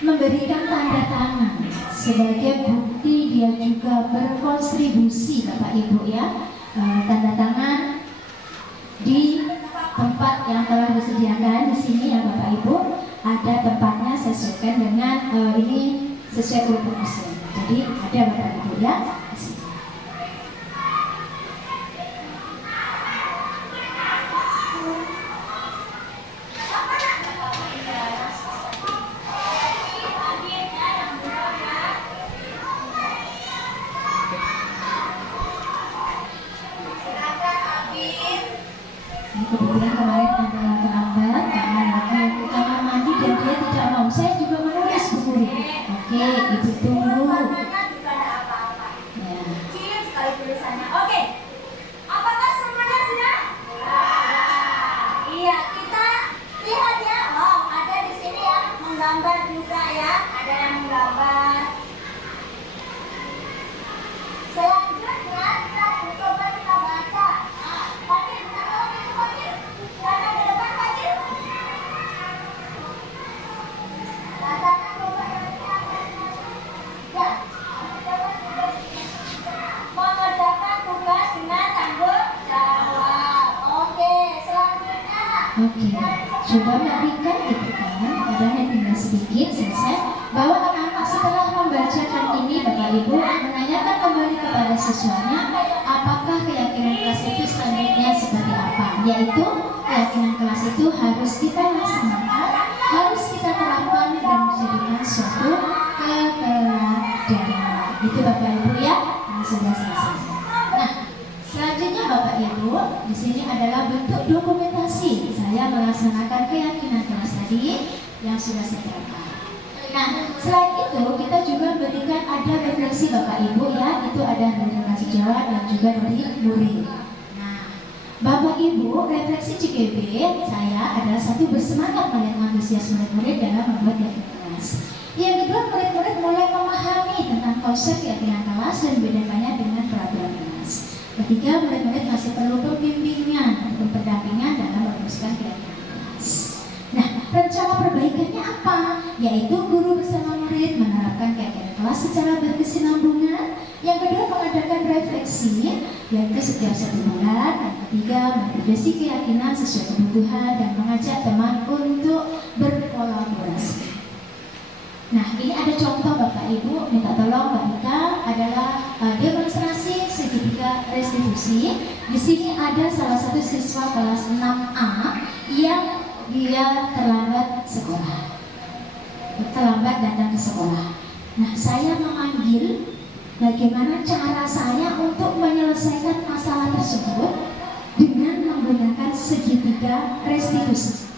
memberikan tanda tangan sebagai bukti dia juga berkontribusi Bapak Ibu ya. Tanda tangan di tempat yang telah disediakan di sini ya Bapak Ibu, ada tempatnya sesuaikan dengan ini sesuai kurikulum. Jadi Jadi ada Bapak Ibu ya. Di sini. Ini kebetulan kemarin ada yang terlambat karena mau ke kamar mandi dan dia tidak mau. Saya juga menulis Bu Guru. Oke, Ibu tunggu. Ya. Kecil sekali tulisannya. Oke. Apakah semuanya sudah? Iya, kita lihat ya. Wow, ada di sini yang menggambar juga ya. Ada yang menggambar. Selanjutnya kita coba kita baca. Fatir, kita tolong itu Fatir. Karena ke depan Fatir. Bacakan coba ya. Mengerjakan tugas dengan tanggung jawab. Oke, selanjutnya. Oke, coba Mbak Rika gitu kan, padahal tinggal sedikit selesai. Bahwa anak-anak setelah membacakan ini, Bapak Ibu menanyakan kembali kepada siswanya, apakah keyakinan kelas itu selanjutnya seperti apa? Yaitu keyakinan kelas itu harus kita laksanakan, harus kita terapkan dan menjadikan suatu keteladanan. Itu Bapak Ibu ya, ini sudah selesai. Nah, selanjutnya Bapak Ibu, di sini adalah bentuk dokumentasi saya melaksanakan keyakinan kelas tadi yang sudah saya terapkan. Nah, selain itu kita juga berikan ada refleksi Bapak Ibu ya, itu ada dari kasih jawab dan juga dari murid. Nah, Bapak Ibu, refleksi CGB saya adalah satu bersemangat melihat antusias murid-murid dalam membuat keyakinan kelas. Yang kedua, murid-murid mulai memahami tentang konsep keyakinan kelas dan bedakannya dengan peraturan kelas. Ketiga, murid-murid masih perlu pembimbingan atau pendampingan dalam merumuskan keyakinan kelas. Nah, rencana perbaikannya apa? Yaitu guru bersama murid menerapkan keyakinan kelas secara berkesinambungan. Yang kedua, mengadakan refleksi, yaitu setiap 1 bulan. Yang ketiga, merevisi keyakinan sesuai kebutuhan dan mengajak teman untuk berkolaborasi. Nah, ini ada contoh Bapak Ibu, minta tolong Mbak Rika adalah demonstrasi segitiga restitusi. Di sini ada salah satu siswa kelas 6A yang dia terlambat sekolah, terlambat datang ke sekolah. Nah, saya memanggil bagaimana cara saya untuk menyelesaikan masalah tersebut dengan menggunakan segitiga restitusi.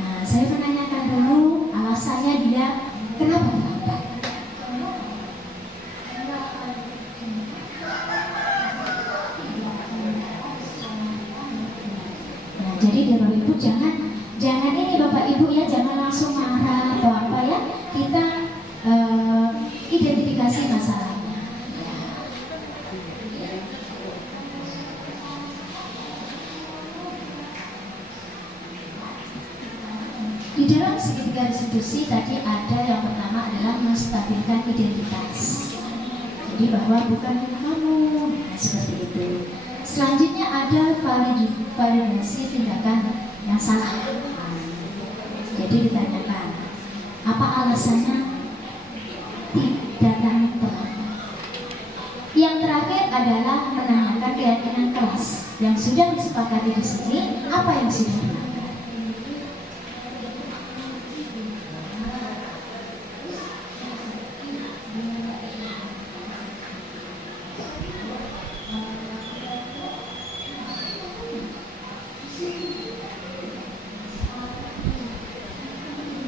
Nah, saya menanyakan dulu alasannya dia kenapa terlambat. Nah, jadi Bapak Ibu jangan ini Bapak Ibu ya, jangan langsung marah atau apa ya. Kita identifikasi masalahnya. Di dalam segitiga restitusi tadi ada yang pertama adalah menstabilkan identitas. Jadi bahwa bukan kamu, seperti itu. Selanjutnya ada validasi tindakan yang salah. Jadi ditanyakan, apa alasannya datang terlambat? Yang terakhir adalah menanyakan keyakinan kelas yang sudah disepakati di sini, apa yang sudah dilanggar.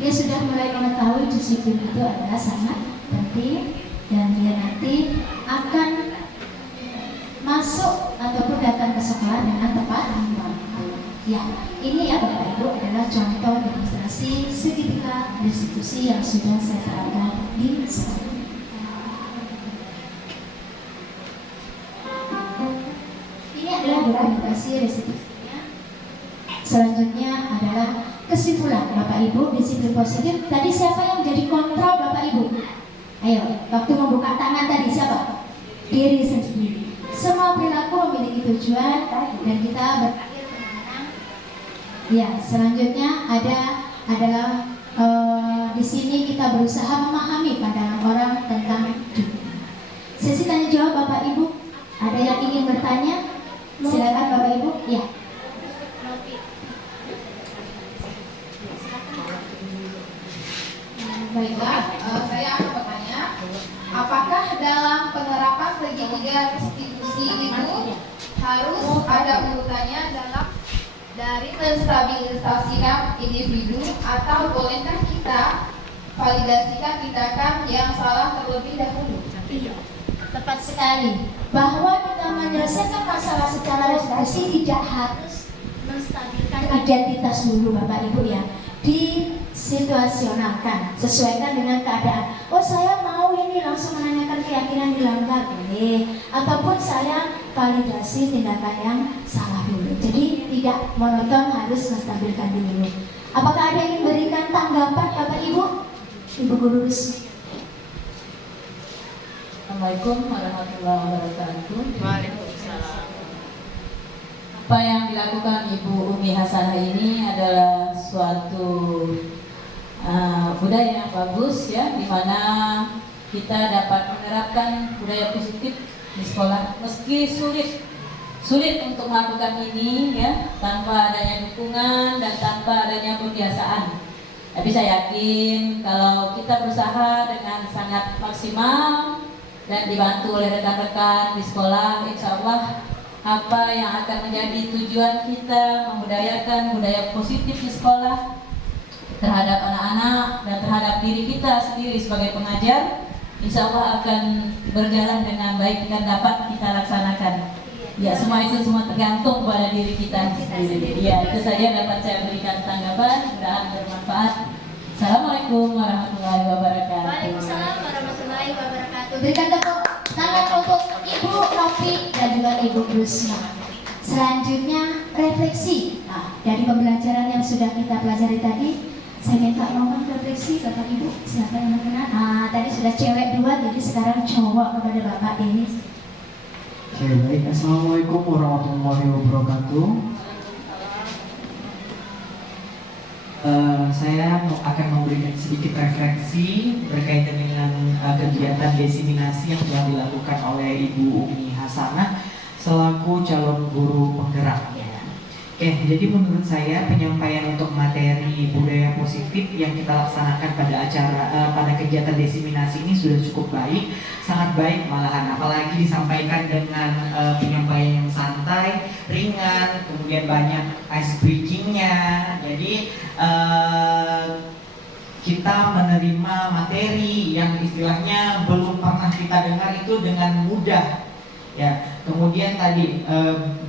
Dia sudah mulai mengetahui disiplin itu adalah sangat penting dan dia nanti akan masuk ataupun datang ke sekolah dengan tepat waktu. Ya, ini ya Bapak Ibu adalah contoh demonstrasi segitiga restitusi yang sudah saya terapkan di sekolah. Ini adalah dokumentasi restitusinya. Selanjutnya adalah kesimpulan Bapak Ibu, disiplin positif. Tadi siapa yang menjadi kontrol Bapak Ibu? Ayo, waktu membuka tangan tadi siapa? Diri sendiri. Semua perilaku memiliki tujuan dan kita berakhir menang. Ya, selanjutnya adalah di di sini kita berusaha memahami pandangan orang tentang dunia. Sesi tanya jawab Bapak Ibu, ada yang ingin bertanya? Silakan Bapak Ibu. Ya. Baiklah, saya akan bertanya, apakah dalam penerapan segitiga restitusi itu harus ada urutannya dalam dari menstabilisasikan individu, atau bolehkah kita validasikan tindakan yang salah terlebih dahulu? Tepat sekali, bahwa kita menyelesaikan masalah secara restitusi tidak harus menstabilkan identitas dulu Bapak Ibu ya. Disituasionalkan, sesuaikan dengan keadaan. Oh saya mau ini langsung menanyakan keyakinan dilanggar, boleh. Ataupun saya validasi tindakan yang salah dulu. Jadi tidak monoton, harus menstabilkan dulu. Apakah ada yang memberikan tanggapan Bapak Ibu? Ibu Guru Rusmi. Assalamualaikum warahmatullahi wabarakatuh. Waalaikumsalam. Apa yang dilakukan Ibu Umi Hasanah ini adalah suatu budaya yang bagus ya, di mana kita dapat menerapkan budaya positif di sekolah meski sulit untuk melakukan ini ya, tanpa adanya dukungan dan tanpa adanya pembiasaan. Tapi saya yakin kalau kita berusaha dengan sangat maksimal dan dibantu oleh rekan-rekan di sekolah, insya Allah apa yang akan menjadi tujuan kita membudayakan budaya positif di sekolah terhadap anak-anak dan terhadap diri kita sendiri sebagai pengajar, insya Allah akan berjalan dengan baik dan dapat kita laksanakan. Ya, semua itu semua tergantung pada diri kita sendiri. Ya, itu saja dapat saya berikan tanggapan, mudah-mudahan bermanfaat. Assalamualaikum warahmatullahi wabarakatuh. Waalaikumsalam warahmatullahi wabarakatuh. Berikan tepuk tangan untuk Ibu Novi dan juga Ibu Rusma. Selanjutnya refleksi. Nah, dari pembelajaran yang sudah kita pelajari tadi, saya minta mohon refleksi Bapak Ibu. Silakan yang berkenan. Nah, tadi sudah cewek dua, jadi sekarang cowok kepada Bapak ini. Oke, baik. Assalamualaikum warahmatullahi wabarakatuh. Saya akan memberikan sedikit refleksi berkaitan dengan kegiatan desiminasi yang telah dilakukan oleh Ibu Umi Hasanah selaku calon guru penggerak. Oke, jadi menurut saya penyampaian untuk materi budaya positif yang kita laksanakan pada kegiatan desiminasi ini sudah cukup baik, sangat baik malahan, apalagi disampaikan dengan penyampaian yang santai, ringan, kemudian banyak ice breakingnya. Jadi kita menerima materi yang istilahnya belum pernah kita dengar itu dengan mudah. Ya, kemudian tadi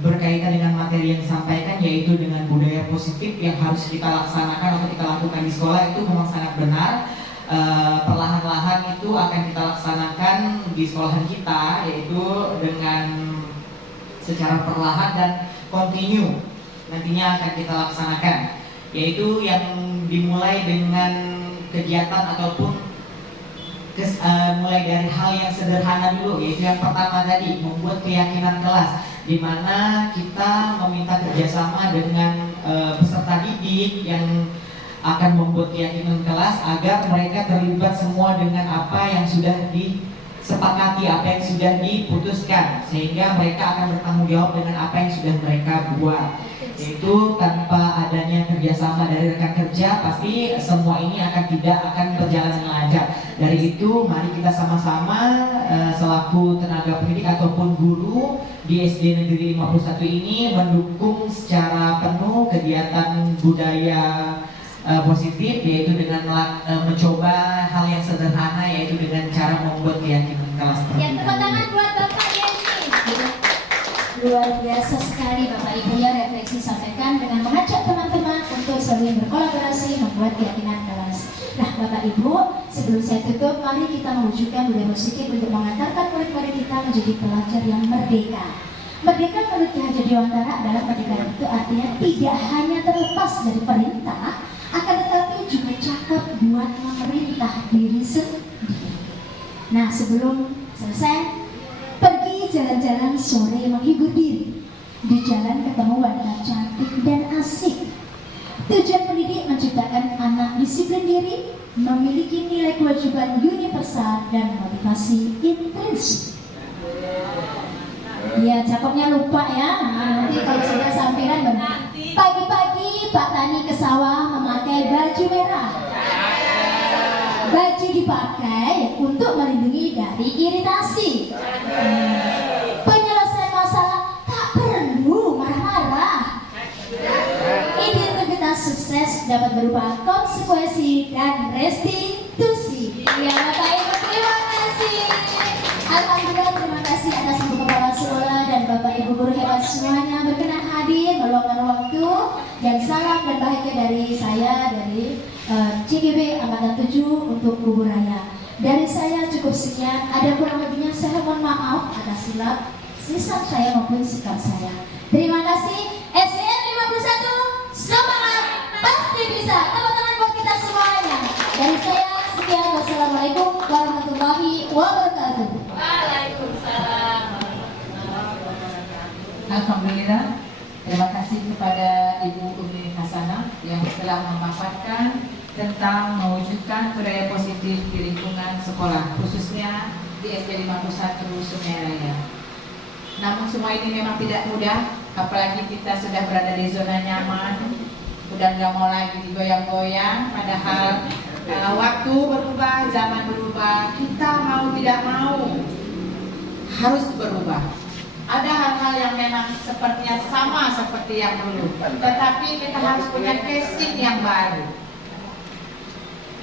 berkaitan dengan materi yang disampaikan, yaitu dengan budaya positif yang harus kita laksanakan atau kita lakukan di sekolah, itu memang sangat benar. Perlahan-lahan itu akan kita laksanakan di sekolahan kita, yaitu dengan secara perlahan dan kontinu nantinya akan kita laksanakan, yaitu yang dimulai dengan kegiatan ataupun mulai dari hal yang sederhana dulu, yaitu yang pertama tadi membuat keyakinan kelas, di mana kita meminta kerjasama dengan peserta didik yang akan membuat keyakinan kelas agar mereka terlibat semua dengan apa yang sudah disepakati, apa yang sudah diputuskan, sehingga mereka akan bertanggung jawab dengan apa yang sudah mereka buat. Itu tanpa adanya kerjasama dari rekan kerja, pasti semua ini tidak akan berjalan dengan lancar. Dari itu, mari kita sama-sama selaku tenaga pendidik ataupun guru di SD Negeri 51 ini mendukung secara penuh kegiatan budaya positif, yaitu dengan mencoba hal yang sederhana, yaitu dengan cara membuat keyakinan kelas. Yang tepuk tangan buat Bapak Denny. Luar biasa sekali Bapak Ibu ya, refleksi sampaikan dengan mengajak teman-teman untuk saling berkolaborasi membuat keyakinan kelas. Nah Bapak Ibu, sebelum saya tutup, mari kita mewujudkan budaya positif untuk mengantarkan murid-murid kita menjadi pelajar yang merdeka. Merdeka menurut Ki Hajar Dewantara adalah merdeka itu artinya tidak hanya terlepas dari perintah, akan tetapi juga cakap buat memerintah diri sendiri. Nah sebelum selesai, pergi jalan-jalan sore menghibur diri. Di jalan ketemu wanita cantik dan asik. Tujuan pendidik menciptakan anak disiplin diri, memiliki nilai kewajiban universal dan motivasi intrinsik. Iya, cakepnya lupa ya. Nah, nanti kalau sudah sampiran pagi-pagi Pak Tani ke sawah memakai baju merah. Baju dipakai untuk melindungi dari iritasi. Penyelesaian masalah tak perlu marah-marah. Integritas sukses dapat berupa konsekuensi dan restitusi. Ya Bapak Ibu, terima kasih. Alhamdulillah, terima kasih atas Ibu Kepala Sekolah dan Bapak Ibu guru hebat semuanya berkenan hadir meluangkan waktu. Dan salam dan bahagia dari saya, dari CGB Angkatan 7 untuk Bubur Raya. Dari saya cukup sekian, ada kurang lebihnya saya mohon maaf atas silap lisan saya maupun sikap saya. Terima kasih. SDN 51, semangat, pasti bisa. Tepuk tangan buat kita semuanya. Dari saya sekian, wassalamualaikum warahmatullahi wabarakatuh. Waalaikumsalam. Alhamdulillah, terima kasih kepada Ibu Umi Hasanah yang telah memaparkan tentang mewujudkan budaya positif di lingkungan sekolah, khususnya di SD 51 Sungai Raya. Namun semua ini memang tidak mudah, apalagi kita sudah berada di zona nyaman, udah nggak mau lagi digoyang-goyang, padahal waktu berubah, zaman berubah, kita mau tidak mau harus berubah. Ada hal-hal yang memang sepertinya sama seperti yang dulu, tetapi kita harus punya casing yang baru.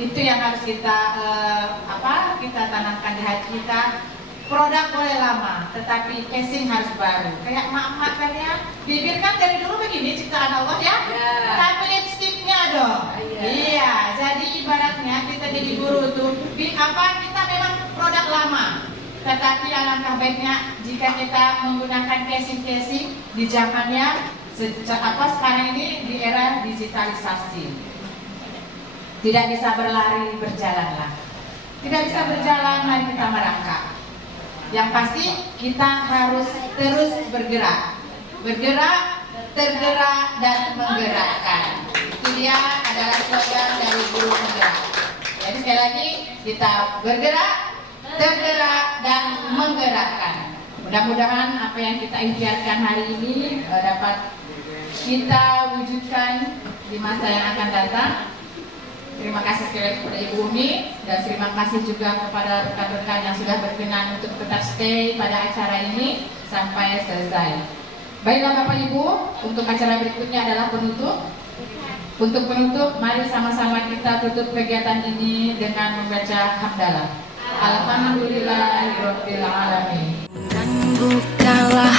Itu yang harus kita kita tanamkan di hati kita. Produk boleh lama, tetapi casing harus baru. Kayak mak-mak kan ya, bibir kan dari dulu begini ciptaan Allah ya, tapi lipstiknya dong. Iya, jadi ibaratnya kita jadi guru tuh, kita memang produk lama. Tetapi alangkah baiknya jika kita menggunakan casing-casing di zamannya sekarang ini di era digitalisasi. Tidak bisa berlari, berjalanlah. Tidak bisa berjalan, mari kita merangkak. Yang pasti kita harus terus bergerak. Bergerak, tergerak, dan menggerakkan. Itu dia adalah slogan dari guru penggerak. Jadi sekali lagi kita bergerak, tergerak, dan menggerakkan. Mudah-mudahan apa yang kita ikhtiarkan hari ini dapat kita wujudkan di masa yang akan datang. Terima kasih sekali lagi kepada Ibu Umi, dan terima kasih juga kepada rekan-rekan yang sudah berkenan untuk tetap stay pada acara ini sampai selesai. Baiklah Bapak Ibu, untuk acara berikutnya adalah penutup. Untuk penutup, mari sama-sama kita tutup kegiatan ini dengan membaca hamdalah. Alhamdulillahirabbil alamin. Dan bukanlah